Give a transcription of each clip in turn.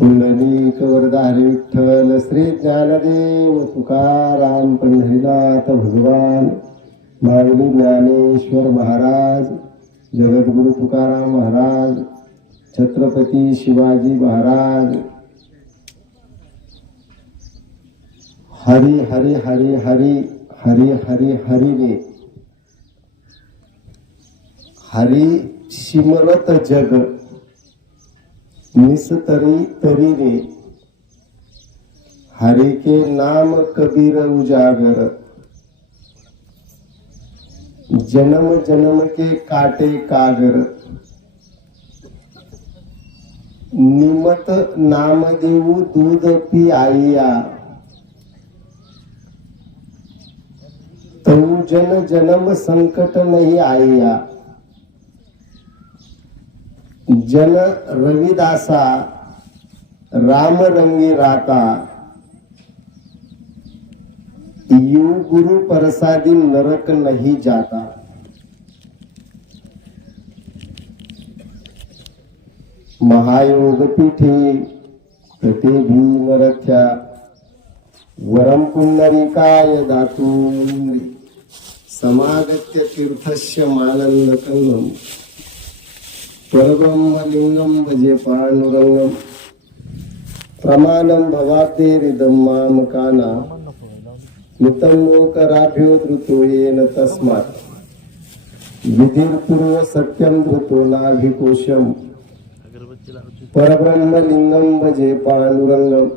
पुंडलिक वरदाहरी विठ्ठल श्री ज्ञानदेव तुकाराम पंढरीनाथ भगवान माऊली ज्ञानेश्वर महाराज जगद्गुरु तुकाराम महाराज छत्रपती शिवाजी महाराज हरी हरी हरी हरी हरी हरी हरी रे हरी सिमरत जग निस्तरी तरी रे हरि के नाम कबीर उजागर जन्म जन्म के काटे कागर निमत नाम देऊ दूध पी आईया तऊ जन जन्म संकट नहीं आईया जन रविदासा राम रंगी राता यू गुरु प्रसादी नरक नहीं जाता। महायोग पीठे तटे भीम रख्या वरम पुंडरीकाय दातुं समागत्य तीर्थस्य मानंद कंगम परब्रह्मलिंगम भजे पांडुरंगम प्रमाणम भवातेरिदं माम काना नितमोकराभ्यो धृतो येन तस्मात् विधिर्पूर्व सत्यम धृतो नाभिकोशम परब्रह्मलिंगम भजे पांडुरंगम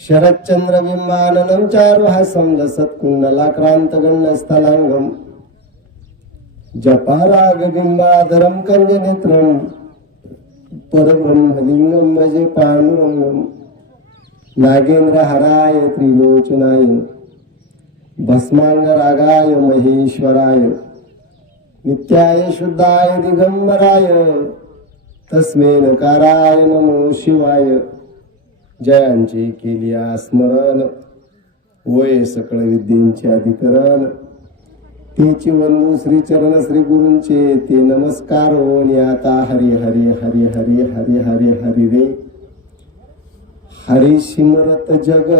शरच्चंद्र बिंबाननं चारुहासं लसत्कुंडलाक्रांतगण्य स्थलांगम जपाराग बिंबाधरं कंजनेत्रं परब्रह्मलिंगम भजे पांडुरंगम नागेंद्र हराय त्रिलोचनाय भस्मांग रागाय महेश्वराय नित्याय शुद्धाय दिगंबराय तस्मै नकाराय नमो शिवाय जयांचे केलिया स्मरण वय सकळ विद्येचे अधिकरण तेची वंदू श्री चरण श्री गुरूंचे ते नमस्कार होऊन आता हरी हरी हरी हरी हरी हरी हरी रे हरी सिमरत जग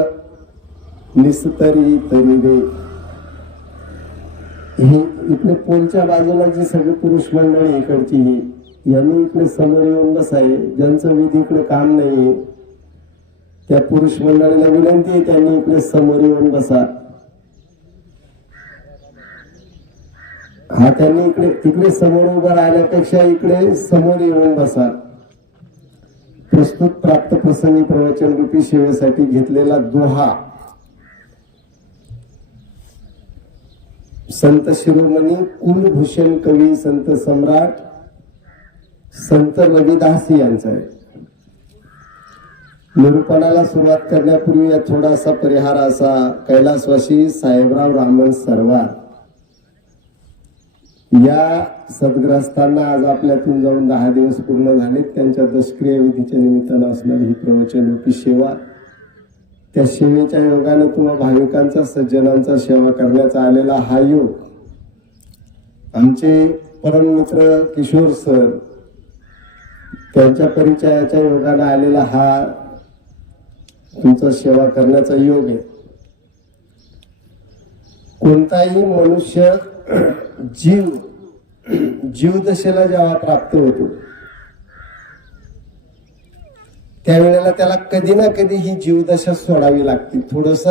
निस्तरी तरी रे। हे इकडे पोलच्या बाजूला जी सगळी पुरुष मंडळी इकडची ही यांनी इकडे समोर येऊन बसाय ज्यांचं विधी इकडे काम नाहीये त्या पुरुष मंडळीला विनंती आहे त्यांनी इकडे समोर येऊन बसा। हा त्यांनी इकडे तिकडे समोर उभा राहण्यापेक्षा इकडे समोर येऊन बसा। प्रस्तुत प्राप्त प्रसंगी प्रवचन रूपी सेवेसाठी घेतलेला दोहा संत शिरोमणी कुलभूषण कवी संत सम्राट संत रविदास यांचा आहे। निरूपणाला सुरुवात करण्यापूर्वी या थोडासा परिहार असा कैलासवासी साहेबराव रामन सरवार या सद्ग्रस्तांना आज आपल्यातून जाऊन 10 दिवस पूर्ण झाले। त्यांच्या दशक्रिया विधीच्या निमित्तानं असणारी ही प्रवचन रूपी सेवा त्या सेवेच्या योगाने तुम्हा भाविकांचा सज्जनांचा सेवा करण्याचा आलेला हा योग आमचे परममित्र किशोर सर त्यांच्या परिचयाच्या योगाने आलेला हा तुमचा सेवा करण्याचा योग आहे। कोणताही मनुष्य जीवदशेला जेव्हा प्राप्त होतो त्यावेळेला त्याला कधी ना कधी ही जीवदशा सोडावी लागते। थोडस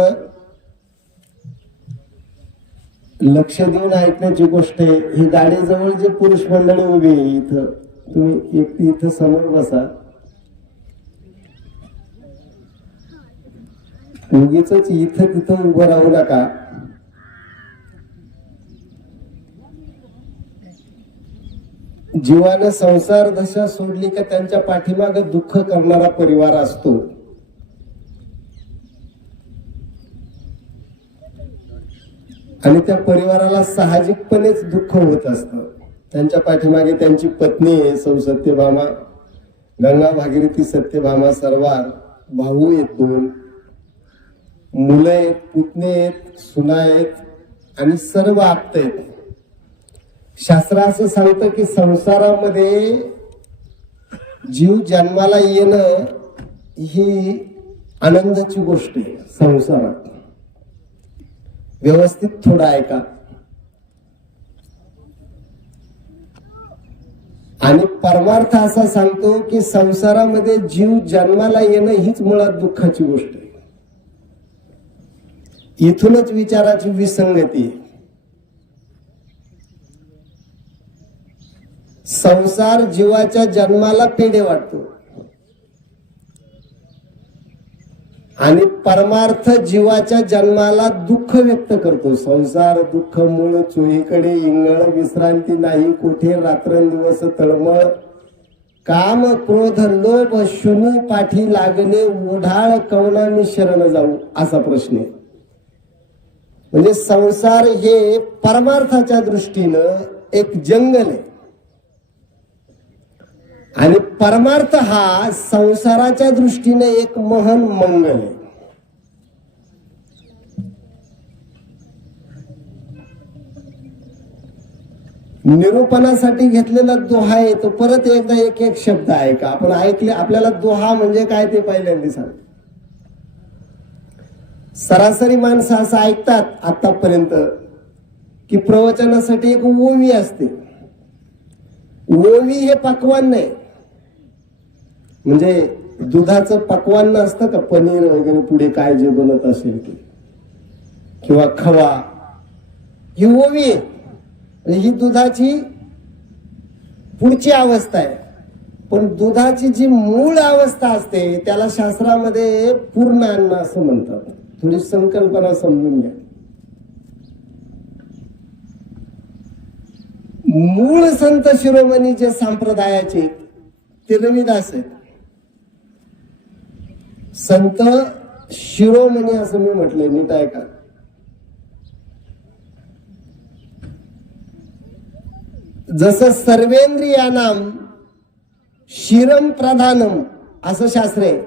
लक्ष देऊन ऐकण्याची गोष्ट आहे। ही गाडीजवळ जे पुरुष मंडळी उभी आहे इथं तुम्ही एकटी इथं समोर बसा। उगीच इथं तिथं उभं राहू नका। जीवानं संसार दशा सोडली का त्यांच्या पाठीमागे दुःख करणारा परिवार असतो। आणि त्या परिवाराला साहजिकपणेच दुःख होत असतं। त्यांच्या पाठीमागे त्यांची पत्नी आहे सौ सत्यभामा गंगा भागीरथी सत्यभामा सरवार, भाऊ आहेत 2, मुलं आहेत, पुतणे आहेत, सुना आहेत आणि सर्व आप्त आहेत। शास्त्र असं सांगतं की संसारामध्ये जीव जन्माला येणं ही आनंदाची गोष्ट आहे संसारात. व्यवस्थित थोडं ऐका. आणि परमार्थ असा सांगतो की संसारामध्ये जीव जन्माला येणं हीच मुळात दुःखाची गोष्ट आहे. इथूनच विचाराची विसंगती आहे. संसार जीवाच्या जन्माला पेढे वाटतो आणि परमार्थ जीवाच्या जन्माला दुःख व्यक्त करतो. संसार दुःख मूळ चोहीकडे इंगळ, विश्रांती नाही कोठे, रात्रंदिवस तळमळ, काम क्रोध लोभ शुनी पाठी लागणे, ओढाळ कवना मी शरण जाऊ, असा प्रश्न आहे. म्हणजे संसार हे परमार्थाच्या दृष्टीनं एक जंगल आहे आणि परमार्थ हा संसाराच्या दृष्टीने एक महान मंगल आहे. निरूपणासाठी घेतलेला दोहा आहे तो परत एकदा एक एक शब्द आहे का आपण ऐकले. आपल्याला दोहा म्हणजे काय ते पहिल्यांदा सांग. सरासरी माणसं असं ऐकतात आतापर्यंत की प्रवचनासाठी एक ओवी असते. ओवी हे पक्वान नाही. म्हणजे दुधाचं पक्वान असतं का, पनीर वगैरे पुढे काय जे बनत असेल ते, किंवा खवा, ही ओवी आहे. ही दुधाची पुढची अवस्था आहे. पण दुधाची जी मूळ अवस्था असते त्याला शास्त्रामध्ये पूर्ण अन्न असं म्हणतात. थोडी संकल्पना समजून घ्या. मूळ संत शिरोमणी जे संप्रदायाचे ते रविदास आहेत. संत शिरोमणी असं मी म्हटलंय, नीट ऐका. जसं सर्वेंद्रियानाम शिरम प्रधानम असं शास्त्र आहे.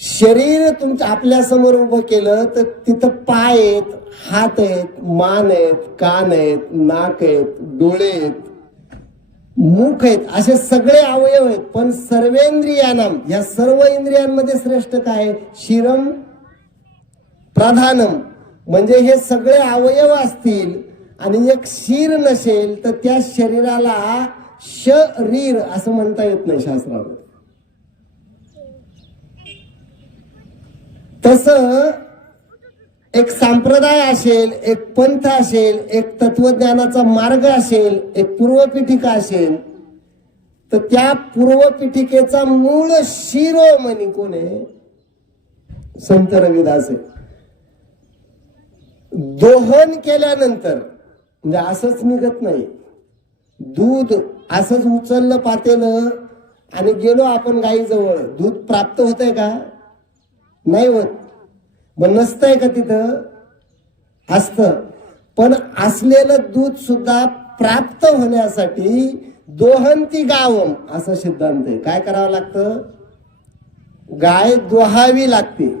शरीर तुमच्या आपल्या समोर उभं केलं तर तिथं पाय आहेत, हात आहेत, मान आहेत, कान आहेत, नाक आहेत, डोळे आहेत, मुख आहेत, असे सगळे अवयव आहेत. पण सर्वेंद्रियानाम, या सर्व इंद्रियांमध्ये श्रेष्ठ काय, शिरम प्रधानम. म्हणजे हे सगळे अवयव असतील आणि एक शिर नसेल तर त्या शरीराला शरीर असं म्हणता येत नाही शास्त्रामध्ये. तसं एक संप्रदाय असेल, एक पंथ असेल, एक तत्वज्ञानाचा मार्ग असेल, एक पूर्वपीठिका असेल, तर त्या पूर्वपीठिकेचा मूळ शिरोमणी कोण आहे, संत रविदास आहे. दोहन केल्यानंतर म्हणजे असंच निघत नाही. दूध असंच उचललं पातेलं आणि गेलो आपण गाईजवळ, दूध प्राप्त होतंय का, नाही होत. मग नसतंय का तिथं, असतं. पण असलेलं दूध सुद्धा प्राप्त होण्यासाठी दोहंती गावम असा सिद्धांत आहे. काय करावं लागतं, गाय दोहावी लागते.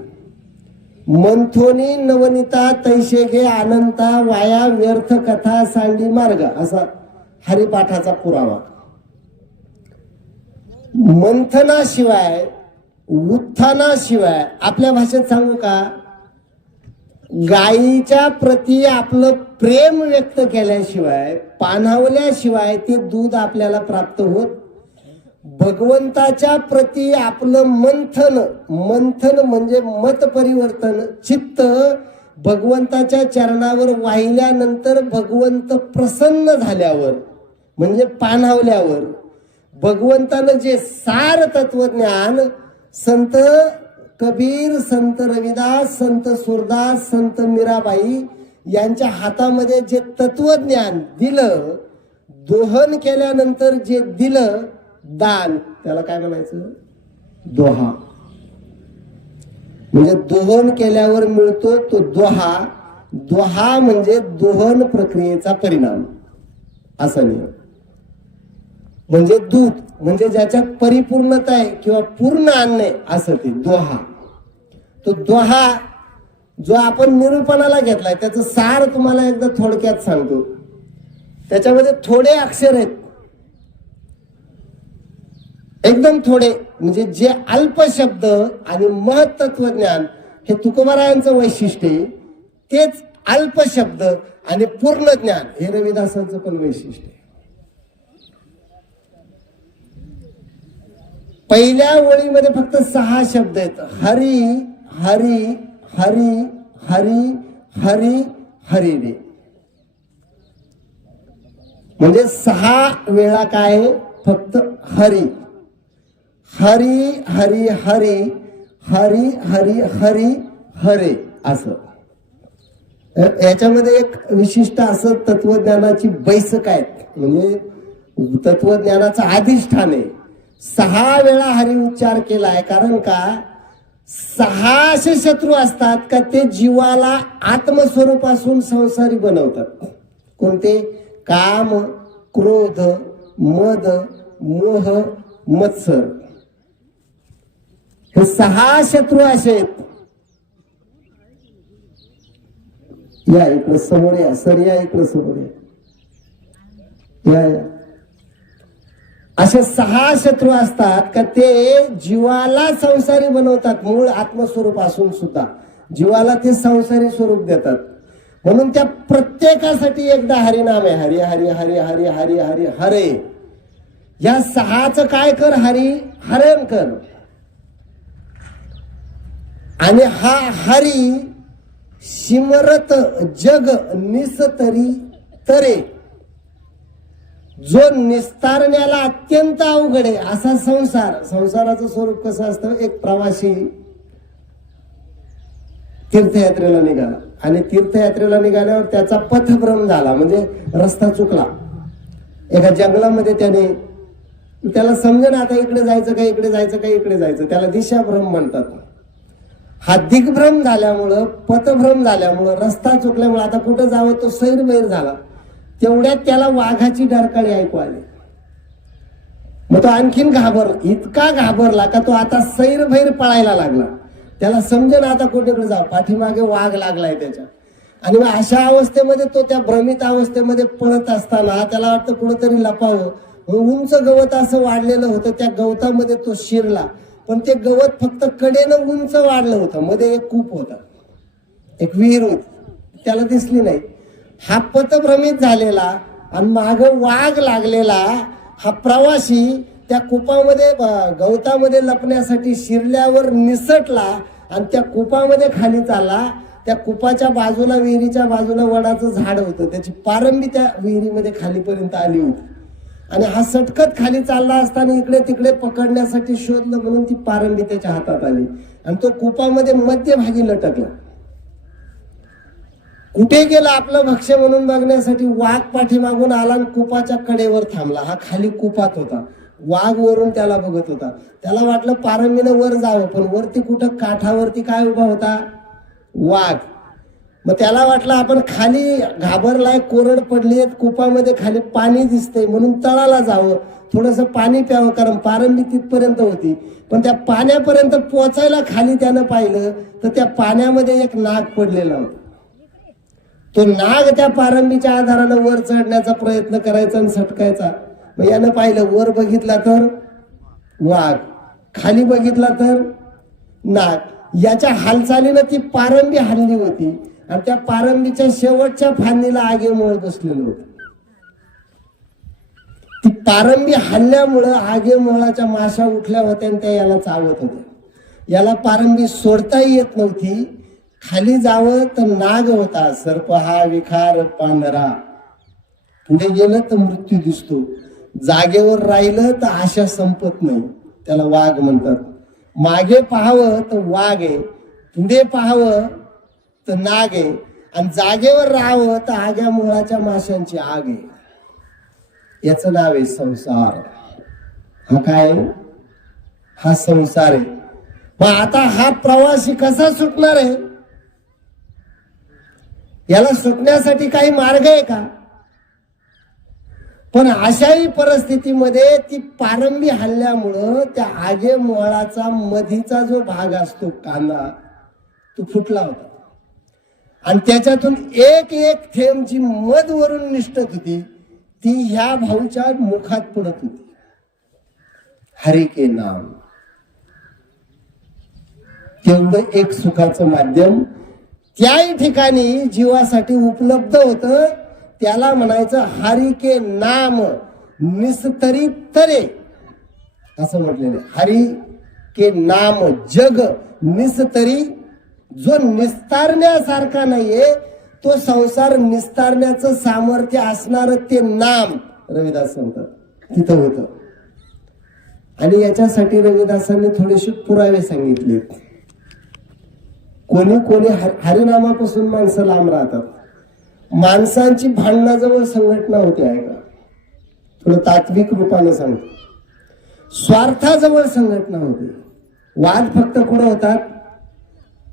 मंथोनी नवनीता तैसे घे अनंता, वाया व्यर्थ कथा सांडी मार्ग, असा हरिपाठाचा पुरावा. मंथनाशिवाय, उत्थानाशिवाय, आपल्या भाषेत सांगू का, गायीच्या प्रती आपलं प्रेम व्यक्त केल्याशिवाय, पाणावल्याशिवाय ते दूध आपल्याला प्राप्त होत. भगवंताच्या प्रती आपलं मंथन, मंथन म्हणजे मत परिवर्तन, चित्त भगवंताच्या चरणावर वाहिल्यानंतर, भगवंत प्रसन्न झाल्यावर म्हणजे पाणावल्यावर, भगवंतानं जे सार तत्वज्ञान संत कबीर, संत रविदास, संत सूरदास, संत मीराबाई यांच्या हातामध्ये जे तत्वज्ञान दिलं, दोहन केल्यानंतर जे दिलं दान, त्याला काय म्हणायचं, दोहा. म्हणजे दोहन केल्यावर मिळतो तो दोहा. दोहा म्हणजे दोहन प्रक्रियेचा परिणाम असा नियम. म्हणजे दूध म्हणजे ज्याच्यात परिपूर्णता आहे किंवा पूर्ण अन्न आहे असं ते दोहा. तो दोहा जो आपण निरूपणाला घेतलाय त्याचं सार तुम्हाला एकदा थोडक्यात सांगतो. त्याच्यामध्ये थोडे अक्षर आहेत एकदम थोडे, म्हणजे जे अल्प शब्द आणि महत्त्वज्ञान हे तुकोबारायांचं वैशिष्ट्य आहे, तेच अल्प शब्द आणि पूर्ण ज्ञान हे रविदासांचं पण वैशिष्ट्य आहे. पहिल्या ओळीमध्ये फक्त 6 शब्द आहेत. हरी हरी हरी हरी हरी हरी रे, म्हणजे 6 वेळा काय, फक्त हरी हरी हरी हरी हरी हरी हरी हरे असं. याच्यामध्ये एक विशिष्ट असं तत्वज्ञानाची बैसक आहेत, म्हणजे तत्वज्ञानाचं अधिष्ठान आहे. 6 वेळा हरी उच्चार केलाय. कारण का, 6 असे शत्रू असतात का ते जीवाला आत्मस्वरूपासून संसारी बनवतात. कोणते? काम, क्रोध, मद, मोह, मत्सर. हे 6 शत्रू असे आहेत. या इकडे समोर या, सर या इकडे समोर या. असे 6 शत्रू असतात का ते जीवाला संसारी बनवतात. मूळ आत्मस्वरूप असून सुद्धा जीवाला ते संसारी स्वरूप देतात. म्हणून त्या प्रत्येकासाठी एकदा हरिनाम आहे. हरी हरी हरी हरी हरी हरी हरे. या 6चं काय कर, हरी हरण कर. आणि हा हरी सिमरत जग निस्तरी तरे, जो निस्तारण्याला अत्यंत अवघड आहे असा संसार. संसाराचं स्वरूप कसं असतं, एक प्रवासी तीर्थयात्रेला निघाला आणि तीर्थयात्रेला निघाल्यावर त्याचा पथभ्रम झाला, म्हणजे रस्ता चुकला. एका जंगलामध्ये त्याला समजेना आता इकडे जायचं का इकडे जायचं का इकडे जायचं. त्याला दिशाभ्रम म्हणतात. हा दिग्भ्रम झाल्यामुळं, पथभ्रम झाल्यामुळं, रस्ता चुकल्यामुळे आता कुठं जावं तो सैरभैर झाला. तेवढ्यात त्याला वाघाची डरकाळी ऐकू आली. मग तो आणखीन इतका घाबरला का तो आता सैरभैर पळायला लागला. त्याला समजेना आता कुठेकडे जावं, पाठीमागे वाघ लागलाय त्याच्या. आणि मग अशा अवस्थेमध्ये तो त्या भ्रमित अवस्थेमध्ये पळत असताना त्याला वाटतं कुठंतरी लपावं. उंच गवत असं वाढलेलं होतं, त्या गवतामध्ये तो शिरला. पण ते गवत फक्त कडेनं उंच वाढलं होतं, मध्ये एक कूप होता, एक विहीर होती, त्याला दिसली नाही. हा पथभ्रमित झालेला आणि माग वाघ लागलेला हा प्रवासी त्या कुपामध्ये, गवतामध्ये लपण्यासाठी शिरल्यावर निसटला आणि त्या कुपामध्ये खाली चालला. त्या कुपाच्या बाजूला, विहिरीच्या बाजूला वडाचं झाड होतं, त्याची पारंबी त्या विहिरीमध्ये खालीपर्यंत आली होती. आणि हा सटकत खाली चालला असताना इकडे तिकडे पकडण्यासाठी शोधलं, म्हणून ती पारंबी त्याच्या हातात आली आणि तो कुपामध्ये मध्यभागी लटकला. कुठे गेला आपलं भक्ष्य म्हणून बघण्यासाठी वाघ पाठीमागून आला आणि कुपाच्या कडेवर थांबला. हा खाली कुपात होता, वाघ वरून त्याला बघत होता. त्याला वाटलं पारंबीनं वर जावं, पण वरती कुठं काठावरती काय उभा होता, वाघ. मग त्याला वाटलं आपण खाली घाबरलाय, कोरड पडली, कुपामध्ये खाली पाणी दिसतंय म्हणून तळाला जावं, थोडंसं पाणी प्यावं, कारण पारंबी तिथपर्यंत होती. पण त्या पाण्यापर्यंत पोचायला खाली त्यानं पाहिलं तर त्या पाण्यामध्ये एक नाग पडलेला होता. तो नाग त्या पारंबीच्या आधारानं वर चढण्याचा प्रयत्न करायचा आणि सटकायचा. मग यानं पाहिलं, वर बघितला तर वाघ, खाली बघितला तर नाग. याच्या हालचालीनं ती पारंबी हल्ली होती आणि त्या पारंबीच्या शेवटच्या फांदीला आगेमोळ बसलेलं होतं. ती पारंबी हल्ल्यामुळं आगेमोळाच्या माशा उठल्या होत्या आणि त्या याला चावत होत्या. याला पारंबी सोडताही येत नव्हती. खाली जावं तर नाग होता, सर्प हा विखार पांढरा. पुढे गेलं तर मृत्यू दिसतो, जागेवर राहिलं तर आशा संपत नाही, त्याला वाघ म्हणतात. मागे पाहावं तर वाघ आहे, पुढे पाहावं तर नाग आहे, आणि जागेवर राहावं तर आग्या मुळाच्या माशांची आग आहे. याचं नाव आहे संसार. हा काय, हा संसार आहे. मग आता हा प्रवासी कसा सुटणार आहे, याला सुटण्यासाठी काही मार्ग आहे का? पण अशाही परिस्थितीमध्ये ती पारंबी हल्ल्यामुळं त्या आगे मोळाचा मधीचा जो भाग असतो कांदा, तो फुटला होता आणि त्याच्यातून एक एक थेंब जी मध वरून निष्ठत होती ती ह्या भाऊच्या मुखात पडत होती. हरी के नाम. तेवढं एक सुखाचं माध्यम त्याही ठिकाणी जीवासाठी उपलब्ध होतं. त्याला म्हणायचं हरी के नाम निस्तरी तरे असं म्हटलेलं. हरी के नाम जग निस्तरी, जो निस्तारण्यासारखा नाहीये, तो संसार निस्तारण्याचं सामर्थ्य असणार ते नाम रविदास सांगतात तिथं होतं. आणि याच्यासाठी रविदासांनी थोडेसे पुरावे सांगितले. कोणी कोणी हरिनामापासून माणसं लांब राहतात. माणसांची भांडणाजवळ संघटना होते आहे का? थोडं तात्विक रूपाने सांगतो. स्वार्थाजवळ संघटना होते. वाद फक्त कुठं होतात?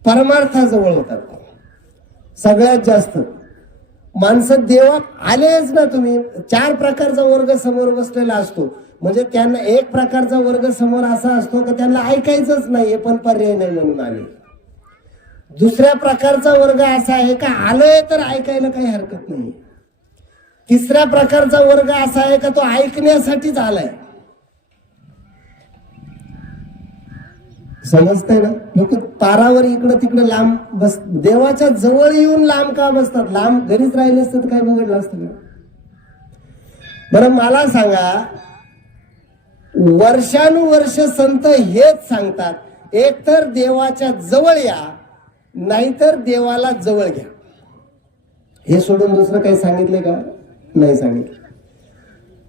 परमार्थाजवळ होतात. सगळ्यात जास्त माणसं देवा आलेच ना. तुम्ही 4 प्रकारचा वर्ग समोर बसलेला असतो. म्हणजे त्यांना एक प्रकारचा वर्ग समोर असा असतो की त्यांना ऐकायचंच नाहीये पण पर्याय नाही म्हणून आले. दुसऱ्या प्रकारचा वर्ग असा आहे का आलोय तर ऐकायला काही हरकत नाही. तिसऱ्या प्रकारचा वर्ग असा आहे का तो ऐकण्यासाठीच आलाय. समजतंय ना? लोक पारावर इकडं तिकडं लांब बस, देवाच्या जवळ येऊन लांब का बसतात? लांब घरीच राहिले असतं तर काय बिघडलं असतं का? बरं मला सांगा, वर्षानुवर्ष संत हेच सांगतात, एकतर देवाच्या जवळ या नाहीतर देवाला जवळ घ्या. हे सोडून दुसरं काही सांगितले का? नाही सांगितलं.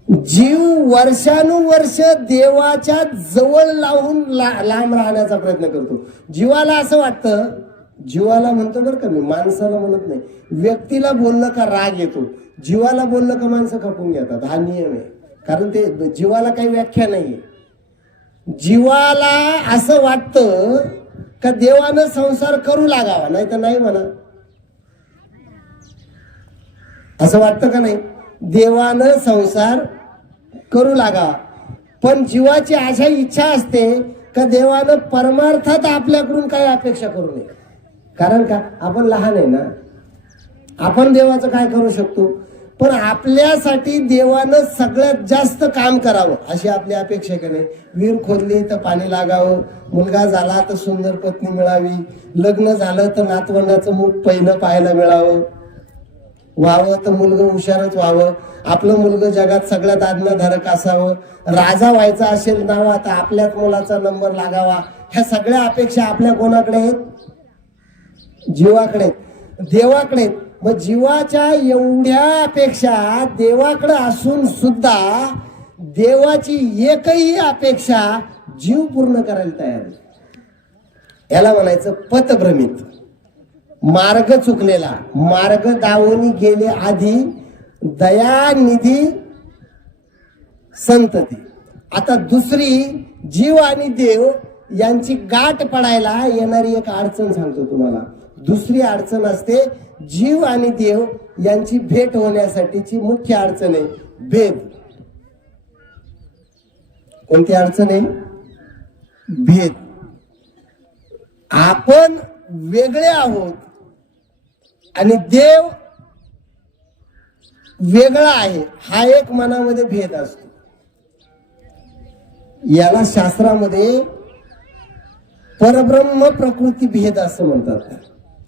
जीव वर्षानुवर्ष देवाच्या जवळ लावून लांब राहण्याचा प्रयत्न करतो. जीवाला असं वाटतं, जीवाला म्हणतो बरं का मी, माणसाला म्हणत नाही. व्यक्तीला बोललं का राग येतो, जीवाला बोललं का माणसं खपून घेतात. हा नियम आहे. कारण ते जीवाला काही व्याख्या नाहीये. जीवाला असं वाटतं का देवानं संसार करू लागावा, नाही तर नाही म्हणा. असं वाटतं का नाही? देवानं संसार करू लागावा. पण जीवाची अशा इच्छा असते का देवानं परमार्थात आपल्याकडून काही अपेक्षा करू नये. कारण का आपण लहान आहे ना. आपण देवाचं काय करू शकतो? पण आपल्यासाठी देवानं सगळ्यात जास्त काम करावं अशी आपली अपेक्षा आहे का नाही? विहीर खोदली तर पाणी लागावं, मुलगा झाला तर सुंदर पत्नी मिळावी, लग्न झालं तर नातवंडाचं मुख पहिलं पाहायला मिळावं, व्हावं तर मुलगा हुशारच व्हावं, आपलं मुलगा जगात सगळ्यात आज्ञाधारक असावं, राजा व्हायचा असेल नाव आता आपल्याच मुलाचा नंबर लागावा. ह्या सगळ्या अपेक्षा आपल्या कोणाकडे आहेत? जीवाकडे, देवाकडे. मग जीवाच्या एवढ्या अपेक्षा देवाकडे असून सुद्धा देवाची एकही अपेक्षा जीव पूर्ण करायला तयार नाही. याला म्हणायचं पथभ्रमित, मार्ग चुकलेला. मार्ग दावून गेले आधी दयानिधी संतती. आता दुसरी जीव आणि देव यांची गाठ पडायला येणारी एक अडचण सांगतो तुम्हाला. दुसरी अडचण असते जीव आणि देव यांची भेट होण्यासाठीची मुख्य अडचण आहे भेद. कोणती अडचण आहे? भेद. आपण वेगळे आहोत आणि देव वेगळा आहे, हा एक मनामध्ये भेद असतो. याला शास्त्रामध्ये परब्रह्म प्रकृती भेद असं म्हणतात.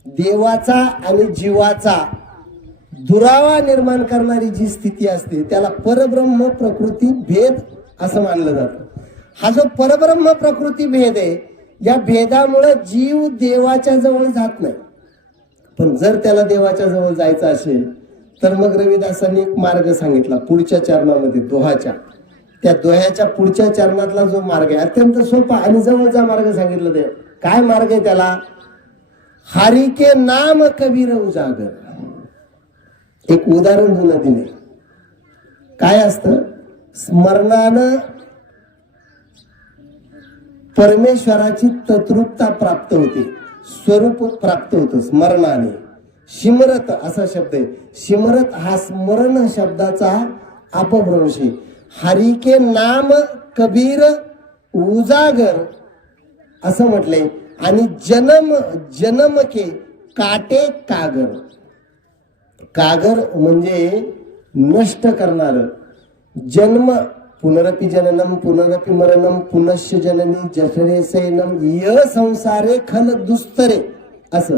देवाचा आणि जीवाचा दुरावा निर्माण करणारी जी स्थिती असते त्याला परब्रह्म प्रकृती भेद असं मानलं जातं. हा जो परब्रह्म प्रकृती भेद आहे, या भेदामुळे जीव देवाच्या जवळ जात नाही. पण जर त्याला देवाच्या जवळ जायचं असेल तर मग रविदासांनी एक मार्ग सांगितला पुढच्या चरणामध्ये, दोहाच्या. त्या दोह्याच्या पुढच्या चरणातला जो मार्ग आहे अत्यंत सोपा आणि जवळचा मार्ग सांगितलं. ते काय मार्ग आहे त्याला? हरी के नाम कबीर उजागर. एक उदाहरण तुला दिले. काय असतं? स्मरणानं परमेश्वराची तत्रूपता प्राप्त होते, स्वरूप प्राप्त होतं स्मरणाने. शिमरत असा शब्द आहे. शिमरत हा स्मरण शब्दाचा अपभ्रंश आहे. हरी के नाम कबीर उजागर असं म्हटलंय. आणि जन्म जन्म के काटे कागर. कागर म्हणजे नष्ट करणार. जन्म पुनरपि जननम पुनरपि मरणम पुनश्च जननी जठरे सैनम य संसारे खल दुस्तरे. असं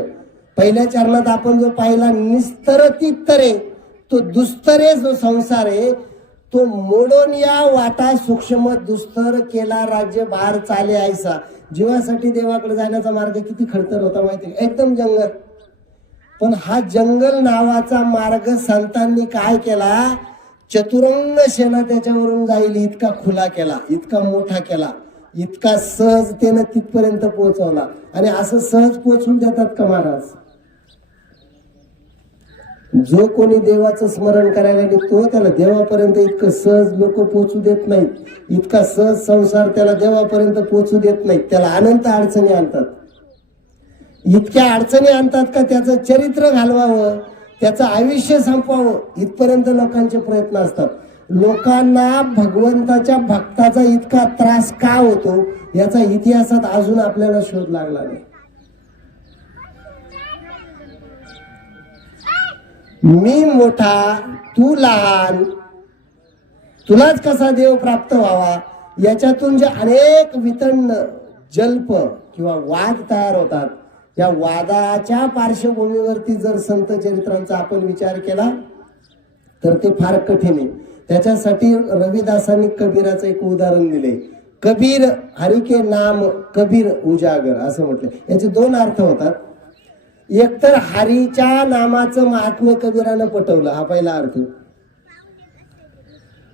पहिल्या चरणात आपण जो पाहिला निस्तरती तरे, तो दुस्तरे जो संसार आहे तो मोडून या वाटा सूक्ष्म दुस्तर केला राज्य बाहेर चाले ऐसा. जीवासाठी देवाकडे जाण्याचा मार्ग किती खडतर होता माहिती, एकदम जंगल. पण हा जंगल नावाचा मार्ग संतांनी काय केला, चतुरंग शेना त्याच्यावरून जाईल इतका खुला केला, इतका मोठा केला, इतका सहजतेनं तिथपर्यंत पोहोचवला. आणि असं सहज पोहोचून देतात का महाराज? जो कोणी देवाचं स्मरण करायला निघतो त्याला देवापर्यंत इतकं सहज लोक पोहोचू देत नाहीत. इतका सहज संसार त्याला देवापर्यंत पोहोचू देत नाहीत. त्याला अनंत अडचणी आणतात. इतक्या अडचणी आणतात का त्याचं चरित्र घालवावं, त्याचं आयुष्य संपवावं इथपर्यंत लोकांचे प्रयत्न असतात. लोकांना भगवंताच्या भक्ताचा इतका त्रास का होतो याचा इतिहासात अजून आपल्याला शोध लागला नाही. मी मोठा तू लहान, तुलाच कसा देव प्राप्त व्हावा, याच्यातून जे अनेक वितंड जल्प किंवा वाद तयार होतात, या वादाच्या पार्श्वभूमीवरती जर संत चरित्रांचा आपण विचार केला तर ते फार कठीण आहे. त्याच्यासाठी रविदासांनी कबीराचं एक उदाहरण दिले. कबीर हरि के नाम कबीर उजागर असं म्हटलं. याचे दोन अर्थ होतात. एकतर हरीच्या नामाचं महात्म्य कबीरानं पटवलं, हा पहिला अर्थ.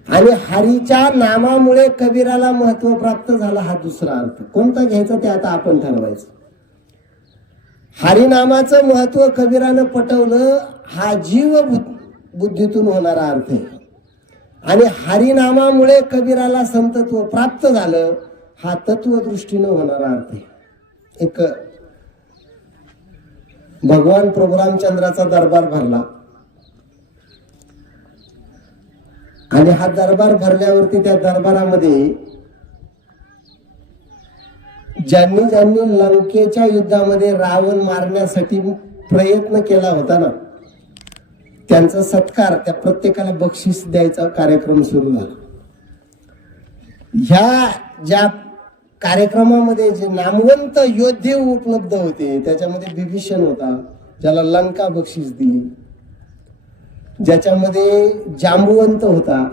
आणि हरीच्या नामामुळे कबीराला महत्व प्राप्त झालं, हा दुसरा अर्थ. कोणता घ्यायचा ते आता आपण ठरवायचं. हरिनामाचं महत्व कबीरानं पटवलं, हा जीव बुद्धीतून होणारा अर्थ आहे. आणि हरिनामामुळे कबीराला संतत्व प्राप्त झालं, हा तत्वदृष्टीनं होणारा अर्थ आहे. एक भगवान प्रभू रामचंद्राचा दरबार भरला आणि हा दरबार भरल्यावरती त्या दरबारामध्ये ज्यांनी ज्यांनी लंकेच्या युद्धामध्ये रावण मारण्यासाठी प्रयत्न केला होता ना, त्यांचा सत्कार, त्या प्रत्येकाला बक्षीस द्यायचा कार्यक्रम सुरू झाला. ह्या ज्या कार्यक्रमामध्ये जे नामवंत योद्धे उपलब्ध होते त्याच्यामध्ये बिभीषण होता, ज्याला लंका बक्षीस दिली. ज्याच्यामध्ये जांबुवंत होता,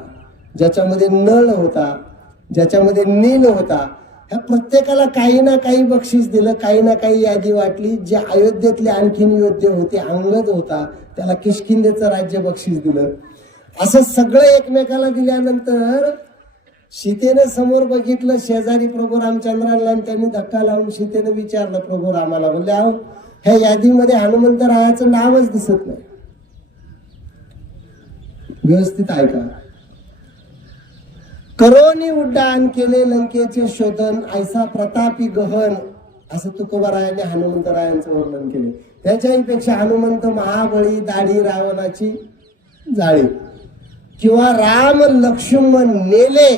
ज्याच्यामध्ये नळ होता, ज्याच्यामध्ये नील होता. ह्या प्रत्येकाला काही ना काही बक्षीस दिलं, काही ना काही यादी वाटली. जे अयोध्येतले आणखीन योद्धे होते, अंगद होता, त्याला किष्किंधेचं राज्य बक्षीस दिलं. असं सगळं एकमेकाला दिल्यानंतर सीतेने समोर बघितलं शेजारी प्रभू रामचंद्राला, आणि त्यांनी धक्का लावून सीतेने विचारलं प्रभू रामाला, बोलले अहो ह्या यादीमध्ये हनुमंतरायाचं नावच दिसत नाही. व्यवस्थित ऐका. करोनी उड्डाण केले लंकेचे शोधन, ऐसा प्रतापी गहन, असं तुकोबारायाने हनुमंतरायांचं वर्णन केले. त्याच्याही पेक्षा हनुमंत महाबळी, दाढी रावणाची जाळी, किंवा राम लक्ष्मण नेले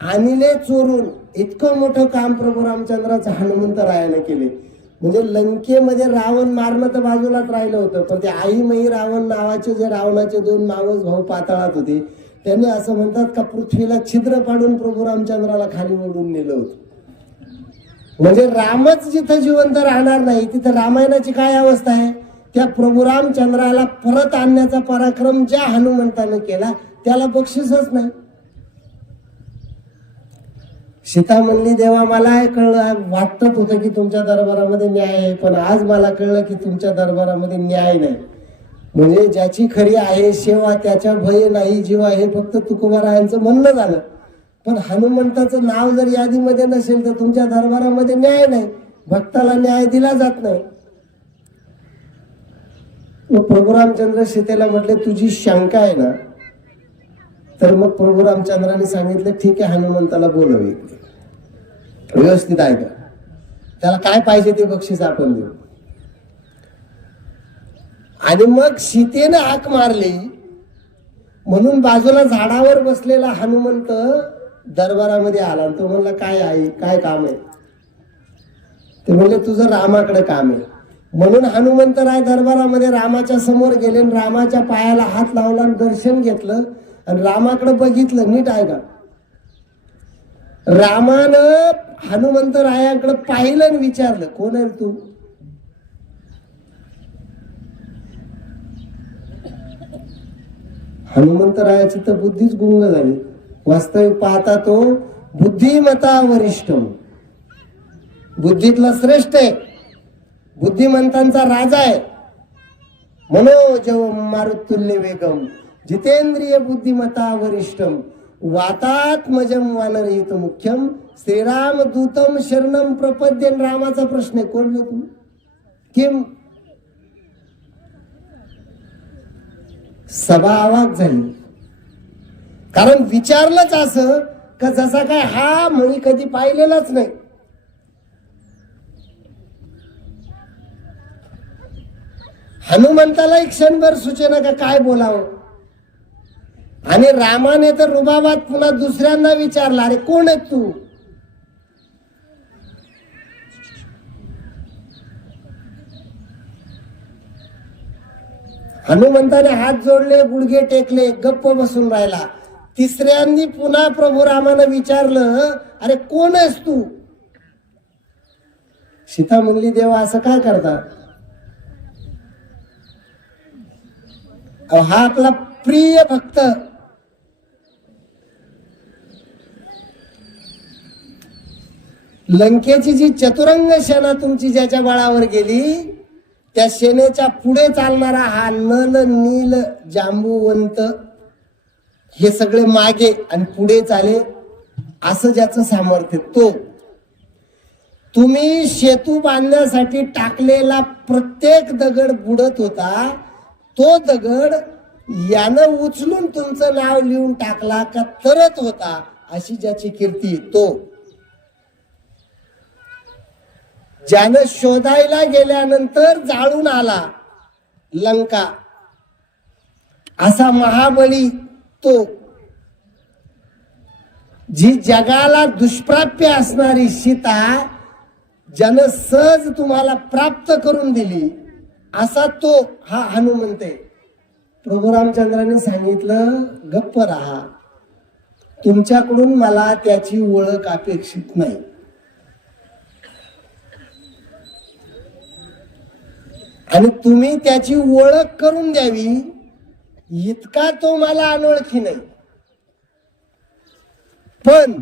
आणले चोरून, इतकं मोठं काम प्रभू रामचंद्राचं हनुमंतरायाने केले. म्हणजे लंकेमध्ये रावण मारणं तर बाजूलाच राहिलं होतं, पण ते आईमयी रावण नावाचे जे रावणाचे दोन मावस भाऊ पाताळात होते, त्यांनी असं म्हणतात का पृथ्वीला छिद्र पाडून प्रभू रामचंद्राला खाली ओढून नेलं होतं. म्हणजे रामच जिथं जिवंत राहणार नाही तिथं रामायणाची काय अवस्था आहे. त्या प्रभू रामचंद्राला परत आणण्याचा पराक्रम ज्या हनुमंतानं केला त्याला बक्षीसच नाही. सीता म्हणली देवा मला हे कळलं, वाटत होतं की तुमच्या दरबारामध्ये न्याय आहे, पण आज मला कळलं की तुमच्या दरबारामध्ये न्याय नाही. म्हणजे ज्याची खरी आहे सेवा त्याच्या भय नाही जीवा, हे फक्त तुकोबारायांचं म्हणणं झालं. पण हनुमंताचं नाव जर यादीमध्ये नसेल तर तुमच्या दरबारामध्ये न्याय नाही, भक्ताला न्याय दिला जात नाही. प्रभू रामचंद्र सीतेला म्हटले तुझी शंका आहे ना, तर मग प्रभू रामचंद्राने सांगितलं ठीक आहे हनुमंताला बोलव, व्यवस्थित ऐका, त्याला काय पाहिजे ते बक्षीस आपण देऊ. आणि मग सीतेनं हाक मारली म्हणून बाजूला झाडावर बसलेला हनुमंत दरबारामध्ये आला. तो म्हणला काय आहे, काय काम आहे. ते म्हणले तुझं रामाकडे काम आहे. म्हणून हनुमंतराय दरबारामध्ये रामाच्या समोर गेले, रामाच्या पायाला हात लावला, दर्शन घेतलं आणि रामाकडे बघितलं. नीट ऐका, रामानं हनुमंतरायाकडे पाहिलं आणि विचारलं, कोण आहे तू? हनुमंतरायाची तर बुद्धीच गुंग झाली. वास्तविक पाहता तो बुद्धिमता वरिष्ठ, बुद्धीतला श्रेष्ठ आहे, बुद्धिमंतांचा राजा आहे. मनोजव मारुतुल्य वेगम जितेंद्रिय बुद्धिमता वरिष्ठम वातात्मजम वानरहित मुख्यम श्रीराम दूतम शरणम प्रपद्यन. रामाचा प्रश्न आहे, कोण आहे तू? किम? सभा आवाज झाली, कारण विचारलंच असं का जसा काय हा म्हणी कधी पाहिलेलाच नाही. हनुमंताला एक क्षणभर सुचेना का काय बोलावं, आणि रामाने तर रुबाबात पुन्हा दुसऱ्यांदा विचारला, अरे कोण आहे तू? हनुमंताने हात जोडले, गुडघे टेकले, गप्प बसून राहिला. तिसऱ्यांनी पुन्हा प्रभू रामानं विचारलं, अरे कोण आहेस तू? सीता म्हणली, देवा असं काय करता? हा आपला प्रिय भक्त, लंकेची जी चतुरंग सेना तुमची ज्याच्या बळावर गेली, त्या सेनेच्या पुढे चालणारा हा नल नील जांबुवंत, हे सगळे मागे आणि पुढे चाले, असं ज्याचं सामर्थ्य, तो तुम्ही सेतू बांधण्यासाठी टाकलेला प्रत्येक दगड बुडत होता, तो दगड यानं उचलून तुमचं नाव लिहून टाकला का तरत होता, अशी ज्याची कीर्ती, तो ज्यानं शोधायला गेल्यानंतर जाळून आला लंका, असा महाबली तो, जी जगाला दुष्प्राप्य असणारी सीता ज्यानं सहज तुम्हाला प्राप्त करून दिली, असा तो हा हनुमंत आहे. प्रभू रामचंद्रांनी सांगितलं, गप्प राहा, तुमच्याकडून मला त्याची ओळख अपेक्षित नाही. आणि तुम्ही त्याची ओळख करून द्यावी इतका तो मला अनोळखी नाही. पण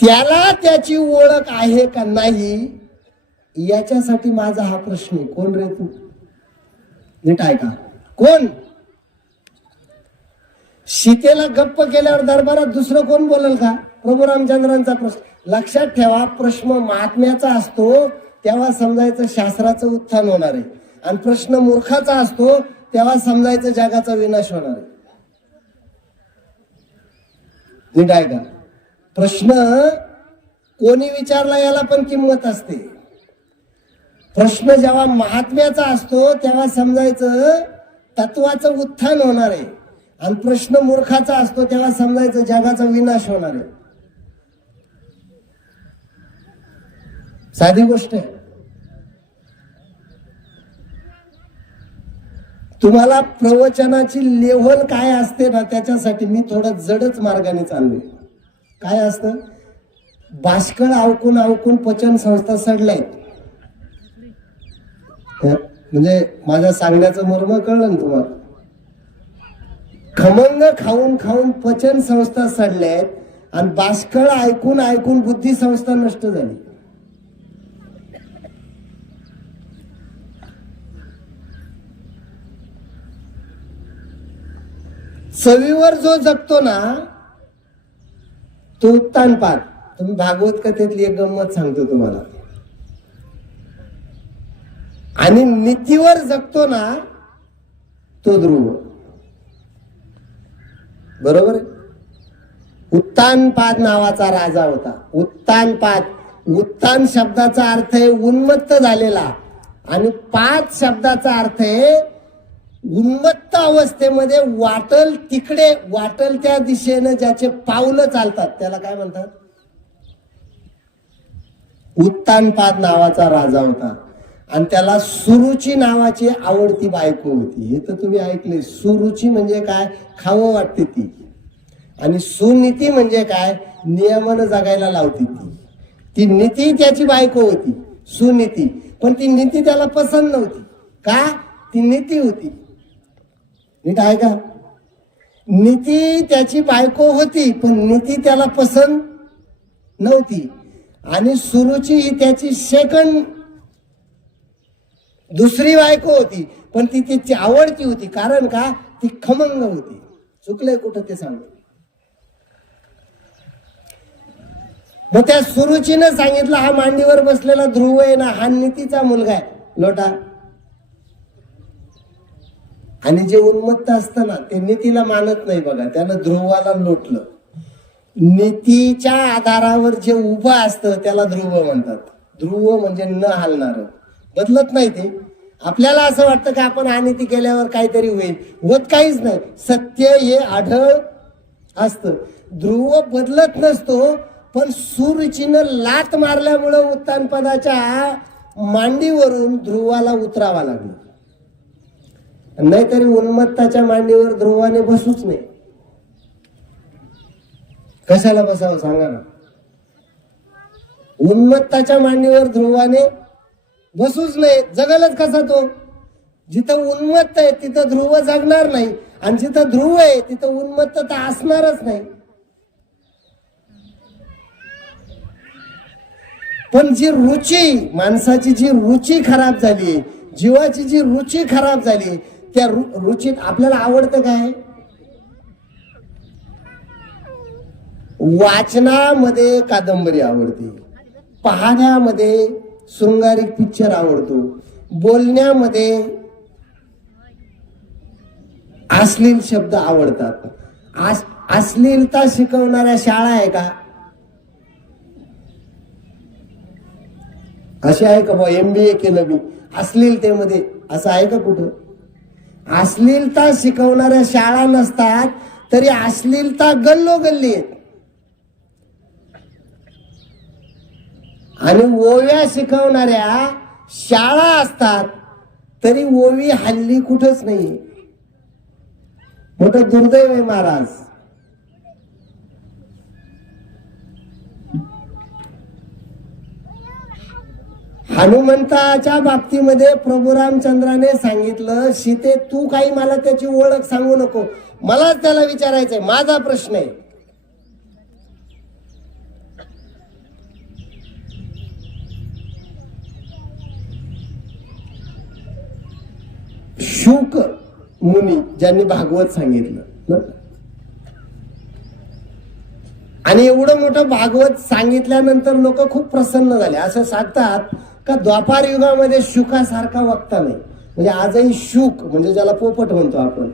त्याला त्याची ओळख आहे का नाही याच्यासाठी माझा हा प्रश्न आहे, कोण रे तू? नीट ऐका, कोण? सीतेला गप्प केल्यावर दरबारात दुसरं कोण बोलल का? प्रभू रामचंद्रांचा प्रश्न. लक्षात ठेवा, प्रश्न महात्म्याचा असतो तेव्हा समजायचं शास्त्राचं उत्थान होणार आहे, आणि प्रश्न मूर्खाचा असतो तेव्हा समजायचं जगाचा विनाश होणार आहे. नीट ऐका, प्रश्न कोणी विचारला याला पण किंमत असते. प्रश्न जेव्हा महात्म्याचा असतो तेव्हा समजायचं तत्वाचं उत्थान होणार आहे, आणि प्रश्न मूर्खाचा असतो तेव्हा समजायचं जगाचा विनाश होणार आहे. साधी गोष्ट आहे. तुम्हाला प्रवचनाची लेव्हल काय असते ना, त्याच्यासाठी मी थोडं जडच मार्गाने चाललोय. काय असतं? बाष्कळ अवकून अवकून पचन संस्था सडलाय. म्हणजे माझ्या सांगण्याचं मर्म कळलं ना तुम्हाला? खमंग खाऊन खाऊन पचन संस्था सडल्यात, आणि बाष्कळ ऐकून ऐकून बुद्धी संस्था नष्ट झाली. चवीवर जो जगतो ना तो उत्तानपाद. तुम्ही भागवत कथेतली एक गंमत सांगतो तुम्हाला. आणि नीतीवर जगतो ना तो ध्रुव. बरोबर आहे? उत्तानपाद नावाचा राजा होता. उत्तानपाद, उत्तान शब्दाचा अर्थ आहे उन्मत्त झालेला, आणि पाद शब्दाचा अर्थ आहे उन्मत्त अवस्थेमध्ये वाटल तिकडे, वाटल त्या दिशेने ज्याचे पावलं चालतात त्याला काय म्हणतात? उत्तानपाद नावाचा राजा होता, आणि त्याला सुरुची नावाची आवडती बायको होती. हे तर तुम्ही ऐकले. सुरुची म्हणजे काय? खावं वाटते ती. आणि सुनीती म्हणजे काय, नियमानं जगायला लावती ती नीती त्याची बायको होती सुनीती, पण ती नीती त्याला पसंत नव्हती. का, ती नीती होती. नीट आहे का, नीती त्याची बायको होती पण नीती त्याला पसंत नव्हती. आणि सुरुची ही त्याची सेकंड दुसरी बायको होती, पण ती तिची आवडती होती. कारण का, ती खमंग होती. चुकलंय कुठं ते सांगतो. मग त्या सुरुचीनं सांगितलं हा मांडीवर बसलेला ध्रुव आहे ना, हा नीतीचा मुलगा आहे लोटा. आणि जे उन्मत्त असतं ना ते नीतीला मानत नाही बघा, त्यानं ध्रुवाला लोटलं. नीतीच्या आधारावर जे उभं असतं त्याला ध्रुव म्हणतात. ध्रुव म्हणजे न हालणार, बदलत नाही ते. आपल्याला असं वाटतं की आपण अनिती केल्यावर काहीतरी होईल, होत काहीच नाही. सत्य हे आढळ असतं. ध्रुव बदलत नसतो, पण सुरुचीनं लात मारल्यामुळं उत्तानपदाच्या मांडीवरून ध्रुवाला उतरावा लागलं. नाहीतरी उन्मत्ताच्या मांडीवर ध्रुवाने बसूच नाही. कशाला बसावं सांगा ना. उन्मत्ताच्या मांडीवर ध्रुवाने बसूच नाही. जगलच कसा तो. जिथं उन्मत्त आहे तिथं ध्रुव जगणार नाही, आणि जिथं ध्रुव आहे तिथं उन्मत्तता असणारच नाही. पण जी रुची, माणसाची जी रुची खराब झाली, जीवाची जी रुची खराब झाली, त्या रुचीत आपल्याला आवडतं काय, वाचनामध्ये कादंबरी आवडते, पाहण्यामध्ये शृंगारिक पिक्चर आवडतो, बोलण्यामध्ये अश्लील शब्द आवडतात. अश्लीलता शिकवणाऱ्या शाळा आहे का, अशी आहे का? MBA केलं मी अश्लीलतेमध्ये, असं आहे का कुठं? अश्लीलता शिकवणाऱ्या शाळा नसतात, तरी अश्लीलता गल्लोगल्ली आहेत. आणि ओव्या शिकवणाऱ्या शाळा असतात, तरी ओवी हल्ली कुठंच नाही. मोठं दुर्दैव आहे महाराज. हनुमंताच्या बाबतीमध्ये प्रभू रामचंद्राने सांगितलं, सीते तू काही मला त्याची ओळख सांगू नको, मलाच त्याला विचारायचंय, माझा प्रश्न आहे. शुक मुनी ज्यांनी भागवत सांगितलं, आणि एवढं मोठं भागवत सांगितल्यानंतर लोक खूप प्रसन्न झाले. असं सांगतात का द्वापार युगामध्ये शुकासारखा वक्ता नाही. म्हणजे आजही शुक म्हणजे ज्याला पोपट म्हणतो आपण,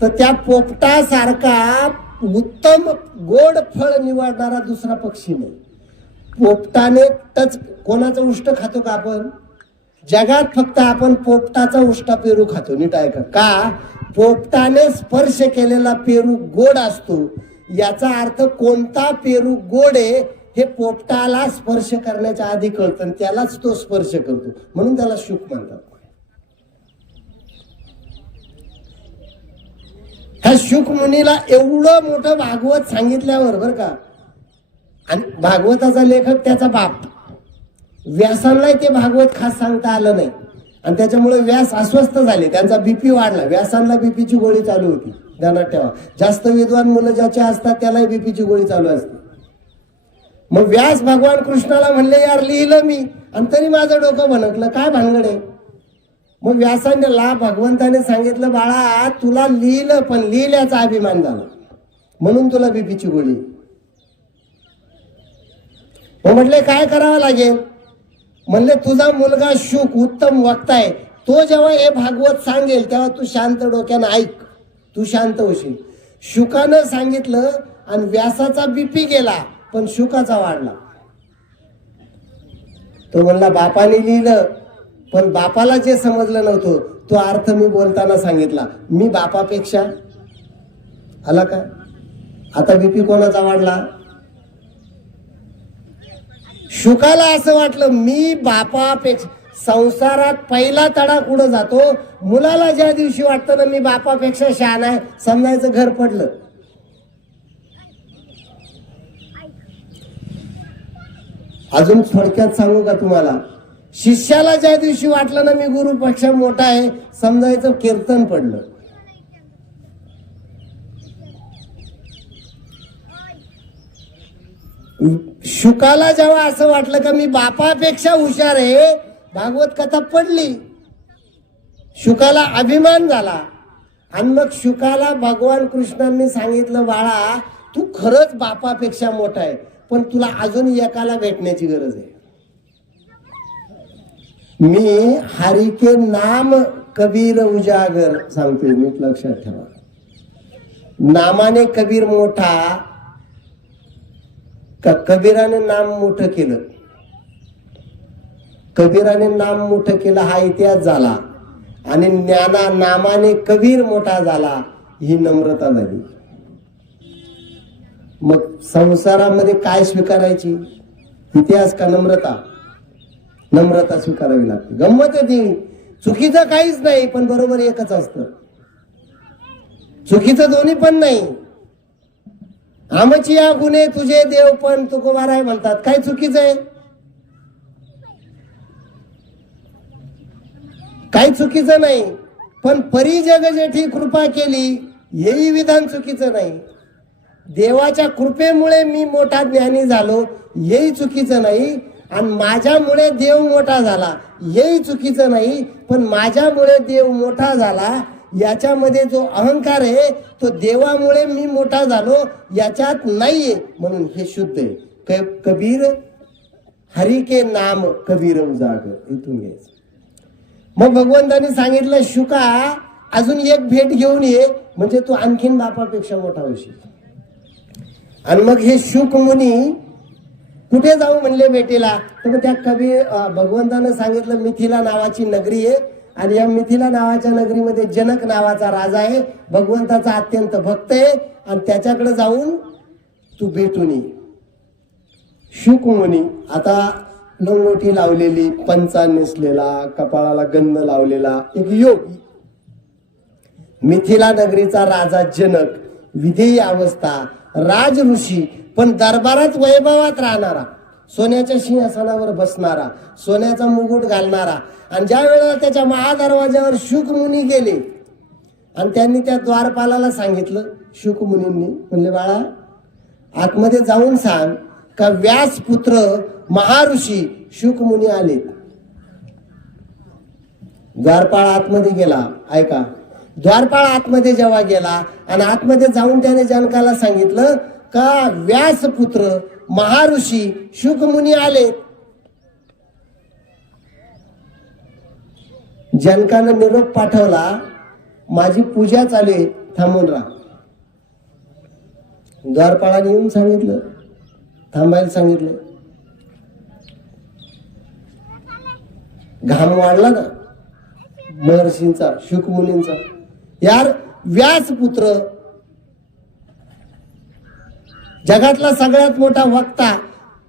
तर त्या पोपटासारखा उत्तम गोड फळ निवडणारा दुसरा पक्षी नाही. पोपटाने टच, कोणाचं उष्ट खातो का आपण? जगात फक्त आपण पोपटाचा उष्टा पेरू खातो. नीट आहे का? पोपटाने स्पर्श केलेला पेरू गोड असतो. याचा अर्थ कोणता पेरू गोड आहे हे पोपटाला स्पर्श करण्याच्या आधी कळतं, आणि त्यालाच तो स्पर्श करतो, म्हणून त्याला शुक म्हणतात. ह्या शुक मुनीला एवढं मोठं भागवत सांगितल्यावर बरं का, आणि भागवताचा लेखक त्याचा बाप, व्यासांनाही ते भागवत खास सांगता आलं नाही, आणि त्याच्यामुळे व्यास अस्वस्थ झाले, त्यांचा बीपी वाढला. व्यासांना बीपीची गोळी चालू होती, ध्यानात ठेवा. जास्त विद्वान मुलं ज्याचे असतात त्यालाही बीपीची गोळी चालू असते. मग व्यास भगवान कृष्णाला म्हणले, यार लिहिलं मी आणि तरी माझं डोकं भणकलं, काय भानगड आहे? मग व्यासाने भगवंताने सांगितलं, बाळा तुला लिहिलं पण लिहिल्याचा अभिमान झाला म्हणून तुला बीपीची गोळी. मग म्हटले काय करावं लागेल? म्हणले तुझा मुलगा शुक उत्तम वक्ता आहे, तो जेव्हा हे भागवत सांगेल तेव्हा तू शांत डोक्यानं ऐक, तू शांत होशील. शुकानं सांगितलं आणि व्यासाचा बीपी गेला पण शुकाचा वाढला. तो म्हणला बापाने लिहिलं, पण बापाला जे समजलं नव्हतं तो अर्थ मी बोलताना सांगितला. मी बापापेक्षा आला का? आता बीपी कोणाचा वाढला? शुकाला असं वाटलं मी बापापेक्षा, संसारात पहिला तडा कुठं जातो? मुलाला ज्या दिवशी वाटतं ना मी बापापेक्षा शहाणा आहे, समजायचं घर पडलं. अजून थोडक्यात सांगू का तुम्हाला, शिष्याला ज्या दिवशी वाटलं ना मी गुरुपेक्षा मोठा आहे, समजायचं कीर्तन पडलं. शुकाला जेव्हा असं वाटलं का मी बापापेक्षा हुशार आहे, भागवत कथा पडली. शुकाला अभिमान झाला आणि मग शुकाला भगवान कृष्णांनी सांगितलं, बाळा तू खरंच बापापेक्षा मोठा आहे, पण तुला अजून एकाला भेटण्याची गरज आहे. मी हरी के नाम कबीर उजागर सांगतोय, नीट लक्षात ठेवा. नामाने कबीर मोठा का कबीराने नाम मोठं केलं? कबीराने नाम मोठं केलं हा इतिहास झाला, आणि ज्ञाना नामाने कबीर मोठा झाला ही नम्रता झाली. मग संसारामध्ये काय स्वीकारायची, इतिहास का नम्रता? नम्रता स्वीकारावी लागते. गंमत आहे ती, चुकीचं काहीच नाही, पण बरोबर एकच असतं. चुकीचं दोन्ही पण नाही. आमची या गुन्हे तुझे देव पण तुकोबाराय म्हणतात, काय चुकीचं आहे? काही चुकीचं नाही, पण परी जग जेठी कृपा केली हेही विधान चुकीचं नाही. देवाच्या कृपेमुळे मी मोठा ज्ञानी झालो हेही चुकीचं नाही, आणि माझ्यामुळे देव मोठा झाला हेही चुकीचं नाही, पण माझ्यामुळे देव मोठा झाला याच्यामध्ये जो अहंकार आहे तो देवामुळे मी मोठा झालो याच्यात नाहीये, म्हणून हे शुद्ध आहे. कबीर हरी के नाम कबीर उजागर, इथून घ्यायचं. मग भगवंतांनी सांगितलं, शुका अजून एक भेट घेऊन ये, म्हणजे तू आणखीन बापापेक्षा मोठा होशील. आणि मग हे शुक मुनी कुठे जाऊ म्हणले भेटीला, तर त्या भगवंतानं सांगितलं मिथिला नावाची नगरी आहे, आणि या मिथिला नावाच्या नगरीमध्ये जनक नावाचा राजा आहे, भगवंताचा अत्यंत भक्त आहे, आणि त्याच्याकडे जाऊन तू भेटून ये. शुक मुनी आता लंगोटी लावलेली, पंचा नेसलेला, कपाळाला गंध लावलेला एक योगी, मिथिला नगरीचा राजा जनक, विधेयी अवस्था, राज ऋषी, पण दरबारात वैभवात राहणारा, सोन्याच्या सिंहासनावर बसणारा, सोन्याचा मुकुट घालणारा. आणि ज्या वेळेला त्याच्या महादरवाज्यावर शुक मुनी गेले आणि त्यांनी त्या द्वारपालाला सांगितलं, शुक मुनींनी म्हणले, बाळा आतमध्ये जाऊन सांग का व्यासपुत्र महाऋषी शुक मुनी आले. द्वारपाळ आतमध्ये गेला. ऐका, द्वारपाळ आतमध्ये जेव्हा गेला आणि आतमध्ये जाऊन त्याने जनकाला सांगितलं का व्यासपुत्र महाऋषी शुक मुनी आले. जनकानं निरोप पाठवला, माझी पूजा चालू आहे, थांबून राहा. द्वारपाळाने येऊन सांगितलं, थांबायला सांगितलं. घाम वाढला ना महर्षींचा, शुक मुनींचा. यार व्यासपुत्र, जगातला सगळ्यात मोठा वक्ता,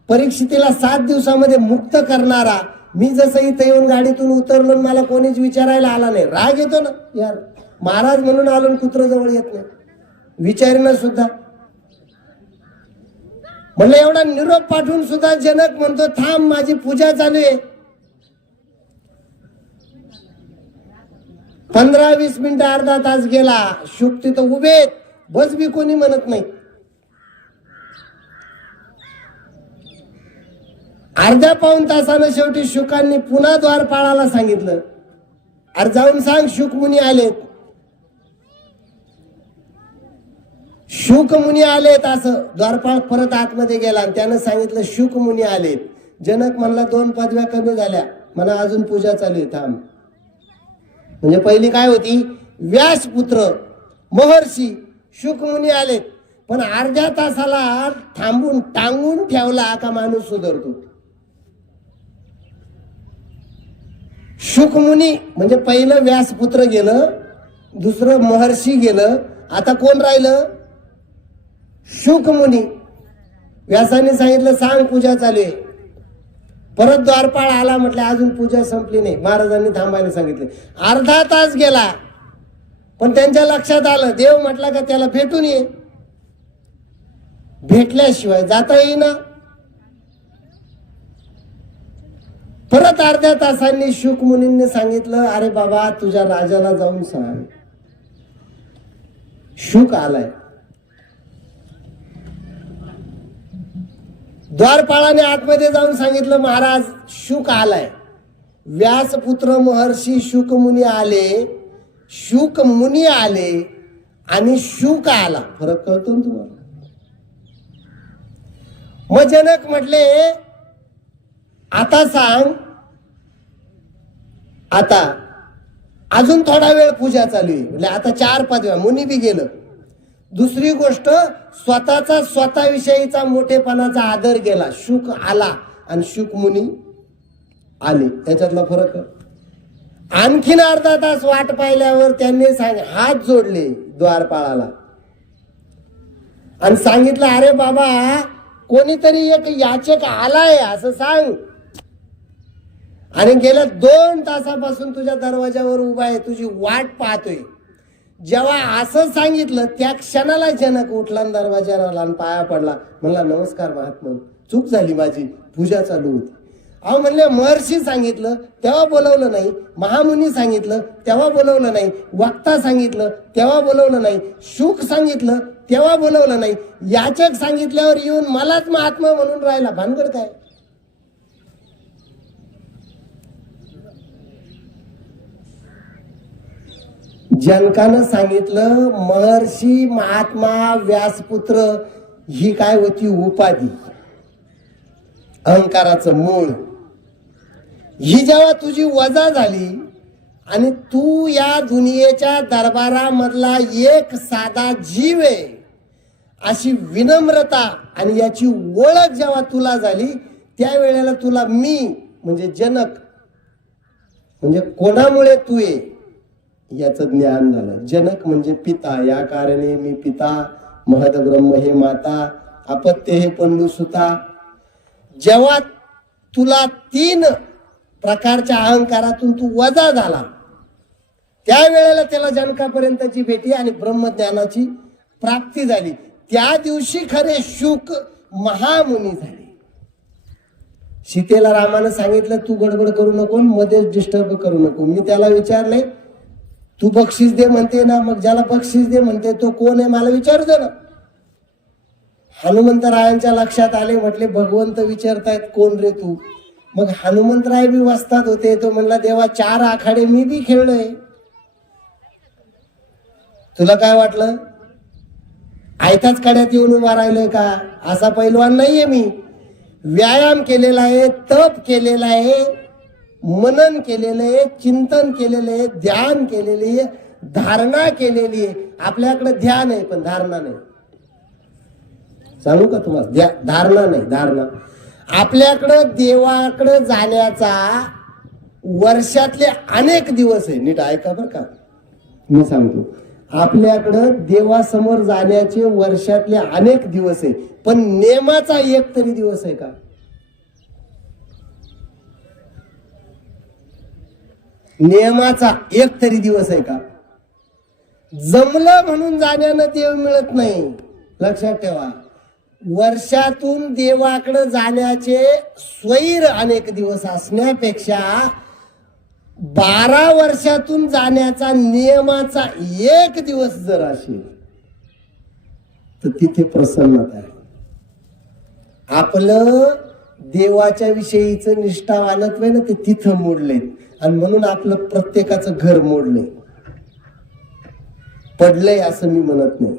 परीक्षितीला 7 दिवसामध्ये मुक्त करणारा, मी जसं इथं येऊन गाडीतून उतरलो मला कोणीच विचारायला आला नाही. राग येतो ना यार, महाराज म्हणून आलो, कुत्र जवळ येत नाही, विचारणं सुद्धा. म्हणलं एवढा निरोप पाठवून सुद्धा जनक म्हणतो थांब माझी पूजा चालू आहे. 15-20 मिनिटं, अर्धा तास गेला. शुक तिथं उभे, बस बी कोणी म्हणत नाही. अर्ध्या पाऊण तासानं शेवटी शुकांनी पुन्हा द्वारपाळाला सांगितलं, अरे जाऊन सांग शुक मुनी आलेत. शुक मुनी आलेत. असं द्वारपाळ परत आतमध्ये गेला आणि त्यानं सांगितलं शुक मुनी आलेत. जनक म्हणला 2 पदव्या कमी झाल्या, म्हणा अजून पूजा चालू आहे, थांब. म्हणजे पहिली काय होती, व्यासपुत्र महर्षी शुक मुनी आलेत, पण अर्ध्या तासाला थांबून टांगून ठेवला का माणूस सुधारतो. शुक मुनी म्हणजे पहिलं व्यासपुत्र गेलं, दुसरं महर्षी गेलं, आता कोण राहिलं, शुक मुनी. व्यासाने सांगितलं सांग पूजा चालू आहे. परत द्वारपाळ आला, म्हटलं अजून पूजा संपली नाही, महाराजांनी थांबायला सांगितले. अर्धा तास गेला, पण त्यांच्या लक्षात आलं, देव म्हटला का त्याला भेटून ये, भेटल्याशिवाय जाता येईना. परत अर्ध्या तासांनी शुक मुनींनी सांगितलं, अरे बाबा तुझ्या राजाला जाऊन सांग. शुक आलाय. द्वारपाळाने आतमध्ये जाऊन सांगितलं, महाराज शुक आलाय. व्यासपुत्र महर्षी शुक मुनी आले, शुक मुनी आले आणि शुक आला. फरक कळतो ना तुम्हाला? मग जनक म्हटले, आता सांग. आता अजून थोडा वेळ पूजा चालू आहे. म्हणजे आता 4 पदव्या. मुनी बी गेलं. दुसरी गोष्ट, स्वतःचा स्वतःविषयीचा मोठेपणाचा आदर गेला. शुक आला आणि शुक मुनी आले, त्याच्यातला फरक. आणखीन अर्धा तास वाट पाहिल्यावर त्यांनी हात जोडले द्वारपाळाला आणि सांगितलं, अरे बाबा कोणीतरी एक याचक आलाय असं सांग. आणि गेल्या 2 तासापासून तुझ्या दरवाजावर उभा आहे, तुझी वाट पाहतोय. जेव्हा असं सांगितलं त्या क्षणाला जनक उठला आणि दरवाजाला आला आणि पाया पडला. म्हणला, नमस्कार महात्मा, चूक झाली माझी, पूजा चालू होती. अहो म्हणले, महर्षी सांगितलं तेव्हा बोलवलं नाही, महामुनी सांगितलं तेव्हा बोलवलं नाही, वक्ता सांगितलं तेव्हा बोलवलं नाही, शुक सांगितलं तेव्हा बोलवलं नाही, याचक सांगितल्यावर येऊन मलाच महात्मा म्हणून राहिला. भानगड काय? जनकानं सांगितलं, महर्षी महात्मा व्यासपुत्र ही काय होती? उपाधी, अहंकाराचं मूळ. ही जेव्हा तुझी वजा झाली आणि तू या दुनियेच्या दरबारामधला एक साधा जीव आहे अशी विनम्रता आणि याची ओळख जेव्हा तुला झाली, त्यावेळेला तुला मी म्हणजे जनक म्हणजे कोणामुळे तू आहे याचं ज्ञान झालं. जनक म्हणजे पिता, या कारणे मी पिता, महद ब्रह्म हे माता, अपत्य हे पंडू सुता. जेव्हा तुला 3 प्रकारच्या अहंकारातून तू वजा झाला, त्यावेळेला त्याला जनकापर्यंतची भेटी आणि ब्रह्मज्ञानाची प्राप्ती झाली. त्या दिवशी खरे शुक महामुनी झाले. सीतेला रामानं सांगितलं, तू गडबड करू नको, मध्येच डिस्टर्ब करू नको. मी त्याला विचारले, तू बक्षीस दे म्हणते ना, मग ज्याला बक्षीस दे म्हणते तो कोण आहे मला विचारू दे ना. हनुमंतरायांच्या लक्षात आले, म्हटले भगवंत विचारतायत कोण रे तू. मग हनुमंतराय बी वस्तात होते. तो म्हणला, देवा 4 आखाडे मी बी खेळलोय, तुला काय वाटलं आयताच कड्यात येऊन उभा राहिलोय का? असा पैलवान नाहीये मी. व्यायाम केलेला आहे, तप केलेला आहे, मनन केलेलं आहे, चिंतन केलेलं आहे, ध्यान केलेले आहे, धारणा केलेली आहे. आपल्याकडे ध्यान आहे पण धारणा नाही. सांगू का तुम्हाला? धारणा नाही, धारणा. आपल्याकडं देवाकडे जाण्याचा वर्षातले अनेक दिवस आहे. नीट ऐका बरं का, मी सांगतो. आपल्याकडं देवासमोर जाण्याचे वर्षातले अनेक दिवस आहे, पण नेमाचा एक तरी दिवस आहे का? नियमाचा एक तरी दिवस आहे का? जमलं म्हणून जाण्यानं देव मिळत नाही, लक्षात ठेवा. वर्षातून देवाकडे जाण्याचे स्वैर अनेक दिवस असण्यापेक्षा 12 वर्षातून जाण्याचा नियमाचा एक दिवस जर असेल तर तिथे प्रसन्नता आहे. आपलं देवाच्या विषयीचं निष्ठावानत्व आहे ना, ते तिथं मोडले. आणि म्हणून आपलं प्रत्येकाचं घर मोडलंय. पडलंय असं मी म्हणत नाही.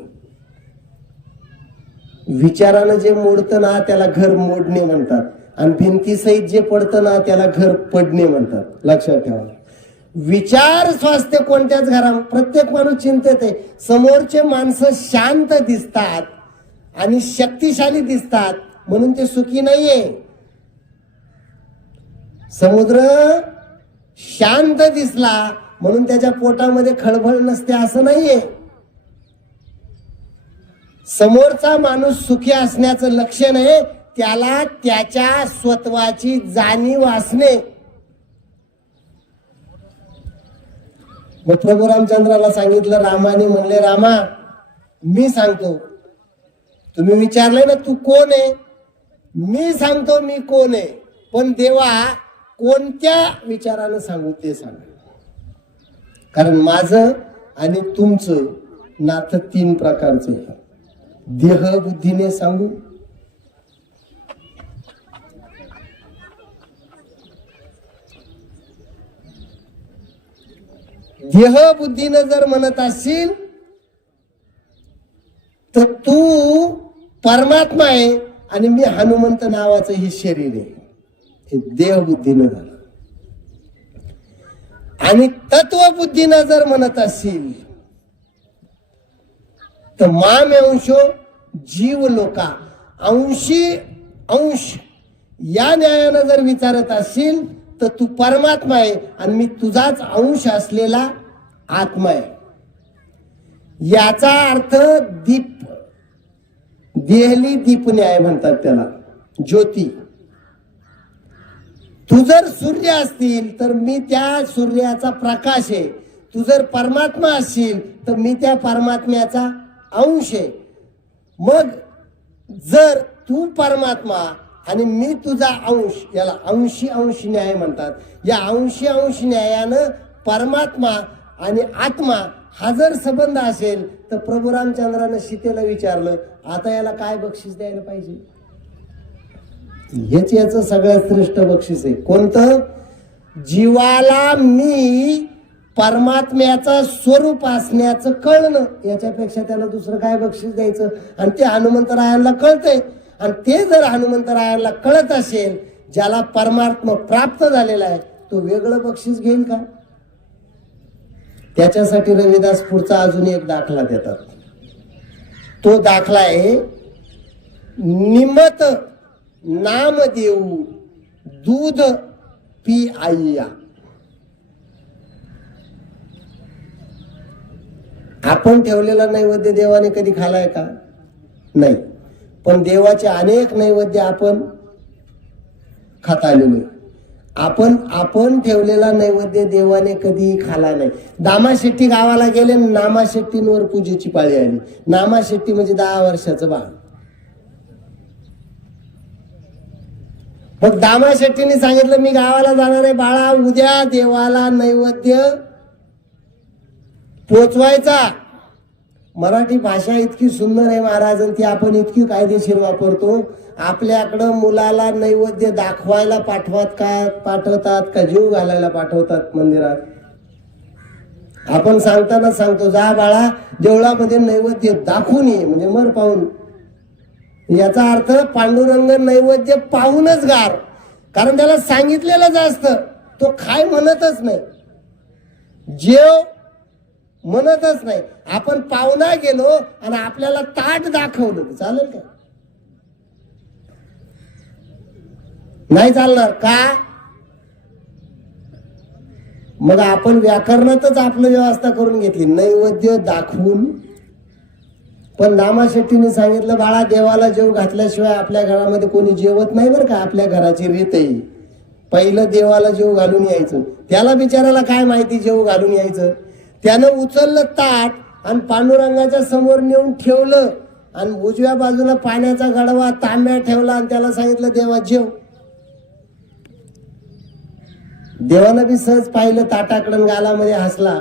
विचारानं जे मोडतं ना त्याला घर मोडणे म्हणतात, आणि भिंतीसहित जे पडतं ना त्याला घर पडणे म्हणतात. लक्षात ठेवा. विचार स्वास्थ्य कोणत्याच घरात, प्रत्येक माणूस चिंतेत आहे. समोरचे माणसं शांत दिसतात आणि शक्तिशाली दिसतात म्हणून ते सुखी नाहीये. समुद्र शांत दिसला म्हणून त्याच्या पोटामध्ये खळबळ नसते असं नाहीये. समोरचा माणूस सुखी असण्याचं लक्षण आहे त्याला त्याच्या स्वत्वाची जाणीव असणे. मग प्रभू रामचंद्राला सांगितलं, रामाने म्हणले, रामा मी सांगतो. तुम्ही विचारले ना तू कोण आहे, मी सांगतो मी कोण आहे. पण देवा कोणत्या विचारानं सांगू ते सांगा. कारण माझं आणि तुमचं नातं 3 प्रकारचं आहे. देह बुद्धीने सांगू, देह बुद्धीनं जर म्हणत असशील तर तू परमात्मा आहे आणि मी हनुमंत नावाचं हे शरीर आहे. हे देह बुद्धीनं झालं. आणि तत्वबुद्धीनं जर म्हणत असशील तर मामेंशो जीव लोका, अंशी अंश या न्यायानं जर विचारत असशील तर तू परमात्मा आहे आणि मी तुझाच अंश असलेला आत्मा आहे. याचा अर्थ दीप, देहली दीप न्याय म्हणतात त्याला, ज्योती. तू जर सूर्य असतील तर मी त्या सूर्याचा प्रकाश आहे. तू जर परमात्मा असशील तर मी त्या परमात्म्याचा अंश आहे. मग जर तू परमात्मा आणि मी तुझा अंश, याला अंशी अंश न्याय म्हणतात. या अंशी अंश न्यायानं परमात्मा आणि आत्मा हा जर संबंध असेल तर प्रभू रामचंद्रानं सीतेला विचारलं, आता याला काय बक्षीस द्यायला पाहिजे? हेच याचं सगळ्यात श्रेष्ठ बक्षीस आहे. कोणतं? जीवाला मी परमात्म्याचा स्वरूप असण्याचं कळणं. याच्यापेक्षा त्याला दुसरं काय बक्षीस द्यायचं? आणि ते हनुमंतरायांना कळतंय. आणि ते जर हनुमंतरायांना कळत असेल, ज्याला परमात्मा प्राप्त झालेला आहे, तो वेगळं बक्षीस घेईल का? त्याच्यासाठी रविदास पुढचा अजून एक दाखला देतात. तो दाखला आहे, निमत नाम देऊ दूध पी आईया. आपण ठेवलेला नैवेद्य देवाने कधी खालाय का? नाही. पण देवाचे अनेक नैवेद्य आपण खाता आलेलो. आपण ठेवलेला नैवेद्य देवाने कधी खाला नाही. दामाशेट्टी गावाला गेले, नामाशेट्टींवर पूजेची पाळी आली. नामाशेट्टी म्हणजे 10 वर्षाचं बाळ. मग दामाशेट्टीने सांगितलं, मी गावाला जाणार आहे बाळा, उद्या देवाला नैवेद्य पोचवायचा. मराठी भाषा इतकी सुंदर आहे महाराज, ती आपण इतकी कायदेशीर वापरतो. आपल्याकडं मुलाला नैवेद्य दाखवायला पाठवतात का जीव घालायला पाठवतात मंदिरात? आपण सांगताना सांगतो, जा बाळा देवळामध्ये नैवेद्य दाखवून ये, म्हणजे मर पाहून. याचा अर्थ पांडुरंग नैवेद्य पाहूनच गार. कारण त्याला सांगितलेलंच असतं, तो खाय म्हणतच नाही, जेव म्हणतच नाही. आपण पाहुणा गेलो आणि आपल्याला ताट दाखवलं चालेल का? नाही चालणार का? मग आपण व्याकरणातच आपलं व्यवस्था करून घेतली, नैवेद्य दाखवून. पण दामाशेट्टीने सांगितलं, बाळा देवाला जेव घातल्याशिवाय आपल्या घरामध्ये कोणी जेवत नाही बरं का. आपल्या घराची रीत आहे, पहिलं देवाला जेव घालून यायचं. त्याला बिचाराला काय माहिती जेव घालून यायचं? त्यानं उचललं ताट आणि पांडुरंगाच्या समोर नेऊन ठेवलं आणि उजव्या बाजूला पाण्याचा गडवा तांब्या ठेवला आणि त्याला सांगितलं, देवा जेव. देवानं बी सहज पाहिलं ताटाकडं, गालामध्ये हसला.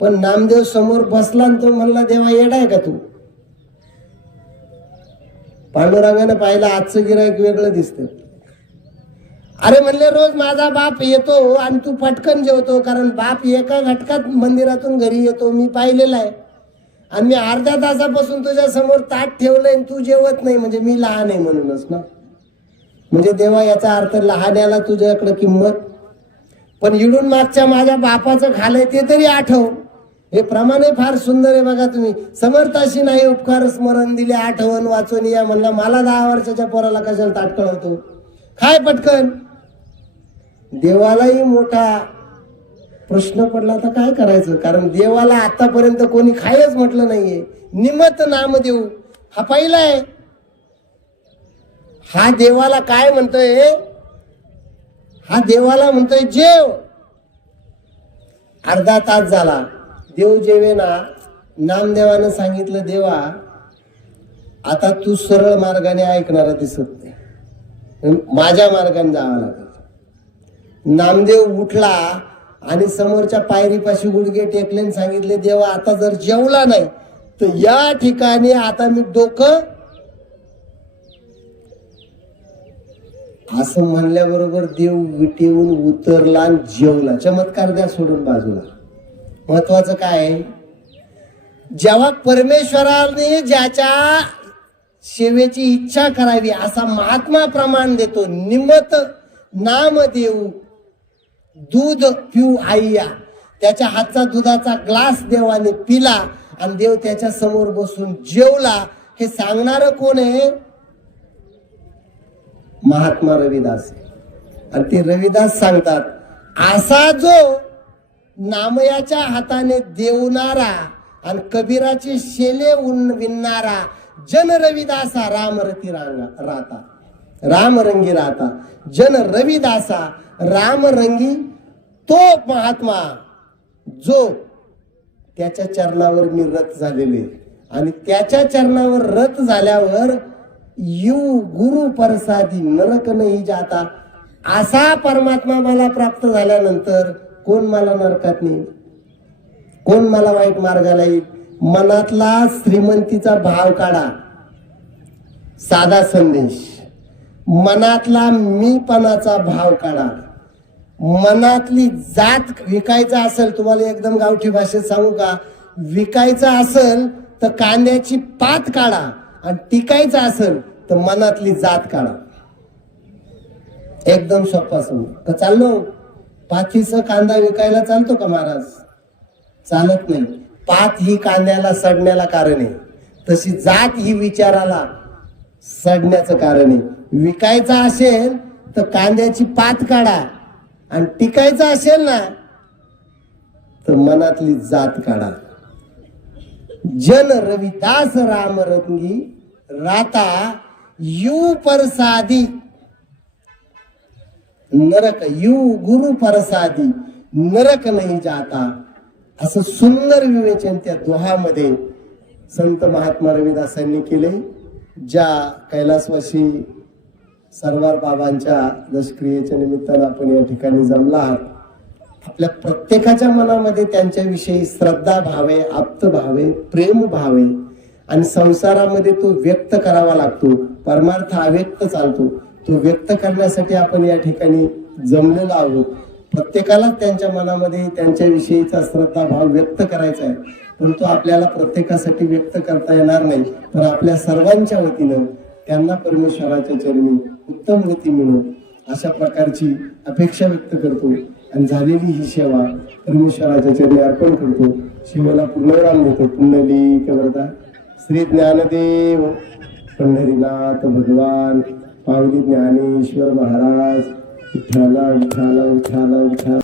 पण नामदेव समोर बसला आणि तो म्हणला, देवा येडाय का तू? पांडुरंगानं पाहिलं, आजचं गिराईक वेगळं दिसतं. अरे म्हणले, रोज माझा बाप येतो आणि तू पटकन जेवतो, कारण बाप एका घटकात मंदिरातून घरी येतो, मी पाहिलेला आहे. आणि मी अर्ध्या तासापासून तुझ्या समोर ताट ठेवलंय आणि तू जेवत नाही, म्हणजे मी लहान आहे म्हणूनच ना. म्हणजे देवा याचा अर्थ लहान्याला तुझ्याकडे किंमत. पण इडून मागच्या माझ्या बापाचं खालंय ते तरी आठव. हे प्रमाणे फार सुंदर आहे बघा. तुम्ही समर्थाशी नाही उपकार स्मरण दिले, आठवण वाचून या म्हणला. मला 10 वर्षाच्या पोराला कशाला ताट कळवतो? खाय पटकन. देवालाही मोठा प्रश्न पडला, तर काय करायचं? कारण देवाला आतापर्यंत कोणी खायच म्हटलं नाहीये. निमत नाम देऊ हा पहिला आहे. हा देवाला काय म्हणतोय? हा देवाला म्हणतोय जेव. अर्धा तास झाला, देव जेवेना. नामदेवानं सांगितलं, देवा आता तू सरळ मार्गाने ऐकणारा दिसत नाही, माझ्या मार्गाने जावं लागेल. नामदेव उठला आणि समोरच्या पायरीपाशी गुडघे टेकले आणि सांगितले, देवा आता जर जेवला नाही तर या ठिकाणी आता मी डोकं, असं म्हणल्याबरोबर देव विटेवून उतरला आणि जेवला. चमत्कार द्या सोडून बाजूला. महत्वाचं काय आहे, जेव्हा परमेश्वराने ज्याच्या सेवेची इच्छा करावी असा महात्मा प्रमाण देतो. निमत नाम देऊ दूध पिऊ आईया, त्याच्या हातचा दुधाचा ग्लास देवाने पिला आणि देव त्याच्या समोर बसून जेवला. हे सांगणार कोण आहे? महात्मा रविदास. आणि ते रविदास सांगतात, असा जो नामयाच्या हाताने देवणारा आणि कबीराचे शेले विणणारा जन रविदासा रामरती राता, रामरंगी राहता. जन रविदासा रामरंगी, तो महात्मा जो त्याच्या चरणावर मी रत झालेले आणि त्याच्या चरणावर रत झाल्यावर यू गुरु परसादी नरक नाही जाता, असा परमात्मा मला प्राप्त झाल्यानंतर कोण मला नरकात नेईल, कोण मला वाईट मार्गाला येईल? मनातला श्रीमंतीचा भाव काढा. साधा संदेश. मनातला मीपणाचा भाव काढा. मनातली जात विकायचा असेल, तुम्हाला एकदम गावठी भाषेत सांगू का, विकायचा असेल तर कांद्याची पात काढा आणि टिकायचा असेल तर मनातली जात काढा. एकदम सोपा समज. चाललो पाथीचा कांदा विकायला चालतो का महाराज? चालत नाही. पात ही कांद्याला सडण्याला कारण आहे, तशी जात ही विचाराला सडण्याचं कारण आहे. विकायचा असेल तर कांद्याची पात काढा आणि टिकायचा असेल ना तर मनातली जात काढा. जन रविदास रामरंगी राता यू परसादी नरक, यू गुरु परसादी नरक नाही जाता. असं सुंदर विवेचन त्या दोहामध्ये संत महात्मा रविदासांनी केले. ज्या कैलासवासी सरवार बाबांच्या दशक्रियेच्या निमित्तानं आपण या ठिकाणी जमला आहात, आपल्या प्रत्येकाच्या मनामध्ये त्यांच्याविषयी श्रद्धा भावे, आप्त भावे, प्रेम भावे आणि संसारामध्ये तो व्यक्त करावा लागतो. परमार्थ अव्यक्त चालतो, तो व्यक्त करण्यासाठी आपण या ठिकाणी जमलेलो आहोत. प्रत्येकाला त्यांच्या मनामध्ये त्यांच्याविषयीचा श्रद्धा भाव व्यक्त करायचा आहे, पण तो आपल्याला प्रत्येकासाठी व्यक्त करता येणार नाही. तर आपल्या सर्वांच्या वतीनं त्यांना परमेश्वराच्या चरणी उत्तम गती मिळो अशा प्रकारची अपेक्षा व्यक्त करतो आणि झालेली ही सेवा परमेश्वराच्या चरणी अर्पण करतो. शिवाला पूर्णविराम देतो. पुंडलिक वरदा श्री ज्ञानदेव पंढरीनाथ भगवान, पावली ज्ञानेश्वर महाराज. विठ्ठला विठ्ठला विठ्ठला विठ्ठला.